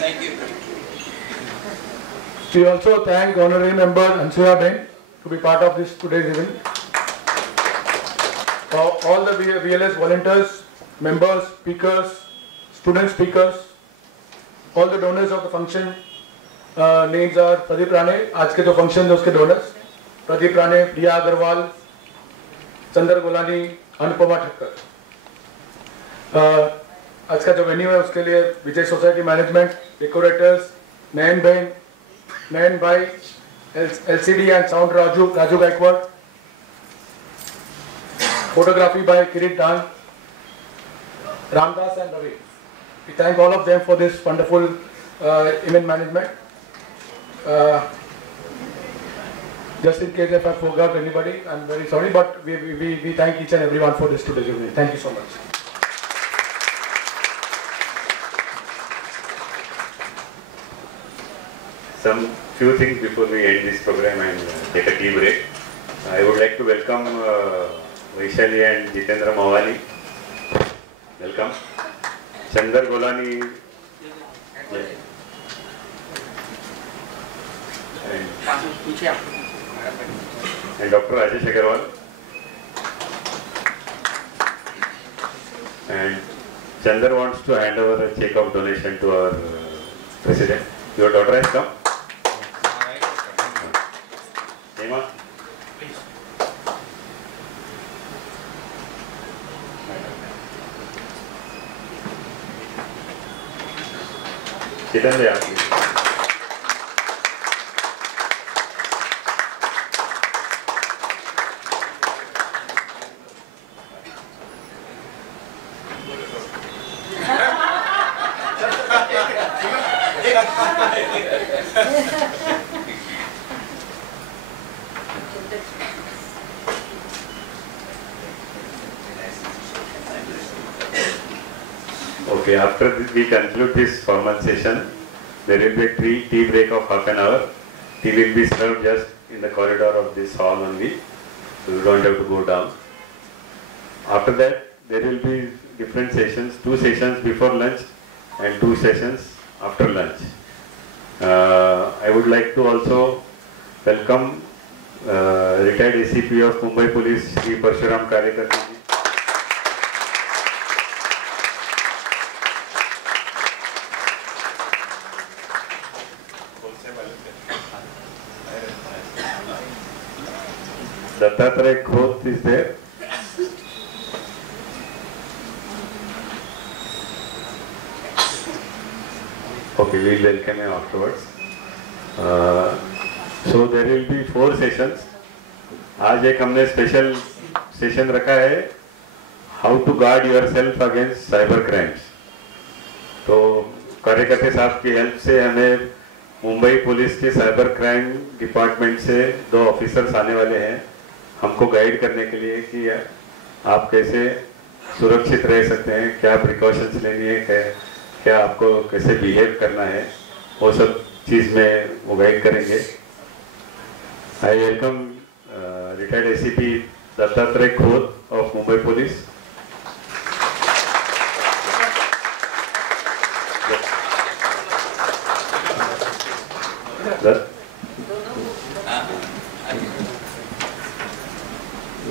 Thank you. We also thank honorary member Ansuya Ben to be part of this today's event. All the VLS volunteers, members, speakers, student speakers, all the donors of the function. Names are Pradeep Rane. आज के जो function है उसके donors Pradeep Rane, Priya Agarwal, Chander Golani, Anupama Thakkar. आज का जो venue है उसके लिए Vijay society management, decorators, Nayan bhai, LCD and sound Raju Gaikwad, photography by Kirit Dan, Ramdas and Ravi. We thank all of them for this wonderful event management. Just in case if I forgot anybody, I'm very sorry, but we thank each and everyone for this today's evening. Thank you so much. Some few things before we end this program and take a tea break. I would like to welcome Vaishali and Jitendra Mawali. Welcome. Chandar Golani. पूछिए आप. And Dr. Rajesh Agarwal. And Chandar wants to hand over a check of donation to our president. Your daughter has come. Hema. Chetan bhai, please. Okay, after we conclude this formal session, there will be a tea break of half an hour. Tea will be served just in the corridor of this hall only, so you don't have to go down. After that, there will be different sessions, 2 sessions before lunch and 2 sessions after lunch. I would like to also welcome retired ACP of Mumbai Police, Shri Parshuram Karekar ji. Dattatreya Khoth is there. Okay, we will welcome him afterwards. So there will be 4 sessions. आज एक हमने special session रखा है how to guard yourself against cyber crimes. तो कार्यकर्ता साहब की help से हमें मुंबई पुलिस के साइबर क्राइम डिपार्टमेंट से 2 ऑफिसर्स आने वाले हैं हमको गाइड करने के लिए कि आप कैसे सुरक्षित रह सकते हैं, क्या प्रिकॉशंस लेनी है, क्या आपको कैसे बिहेव करना है, वो सब चीज़ में वो गाइड करेंगे. I welcome retired ACP Dattatreya Khot of Mumbai police.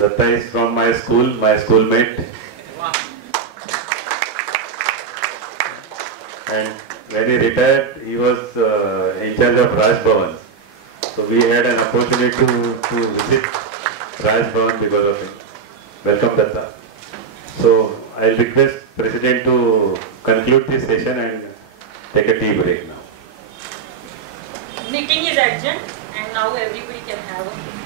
Datta is from my school, my schoolmate. And when he retired, he was in charge of Raj Bhavan. So we had an opportunity to visit Raj Bhavan because of him. Welcome, Datta. So I'll request President to conclude this session and take a tea break now. Meeting is adjourned and now everybody can have a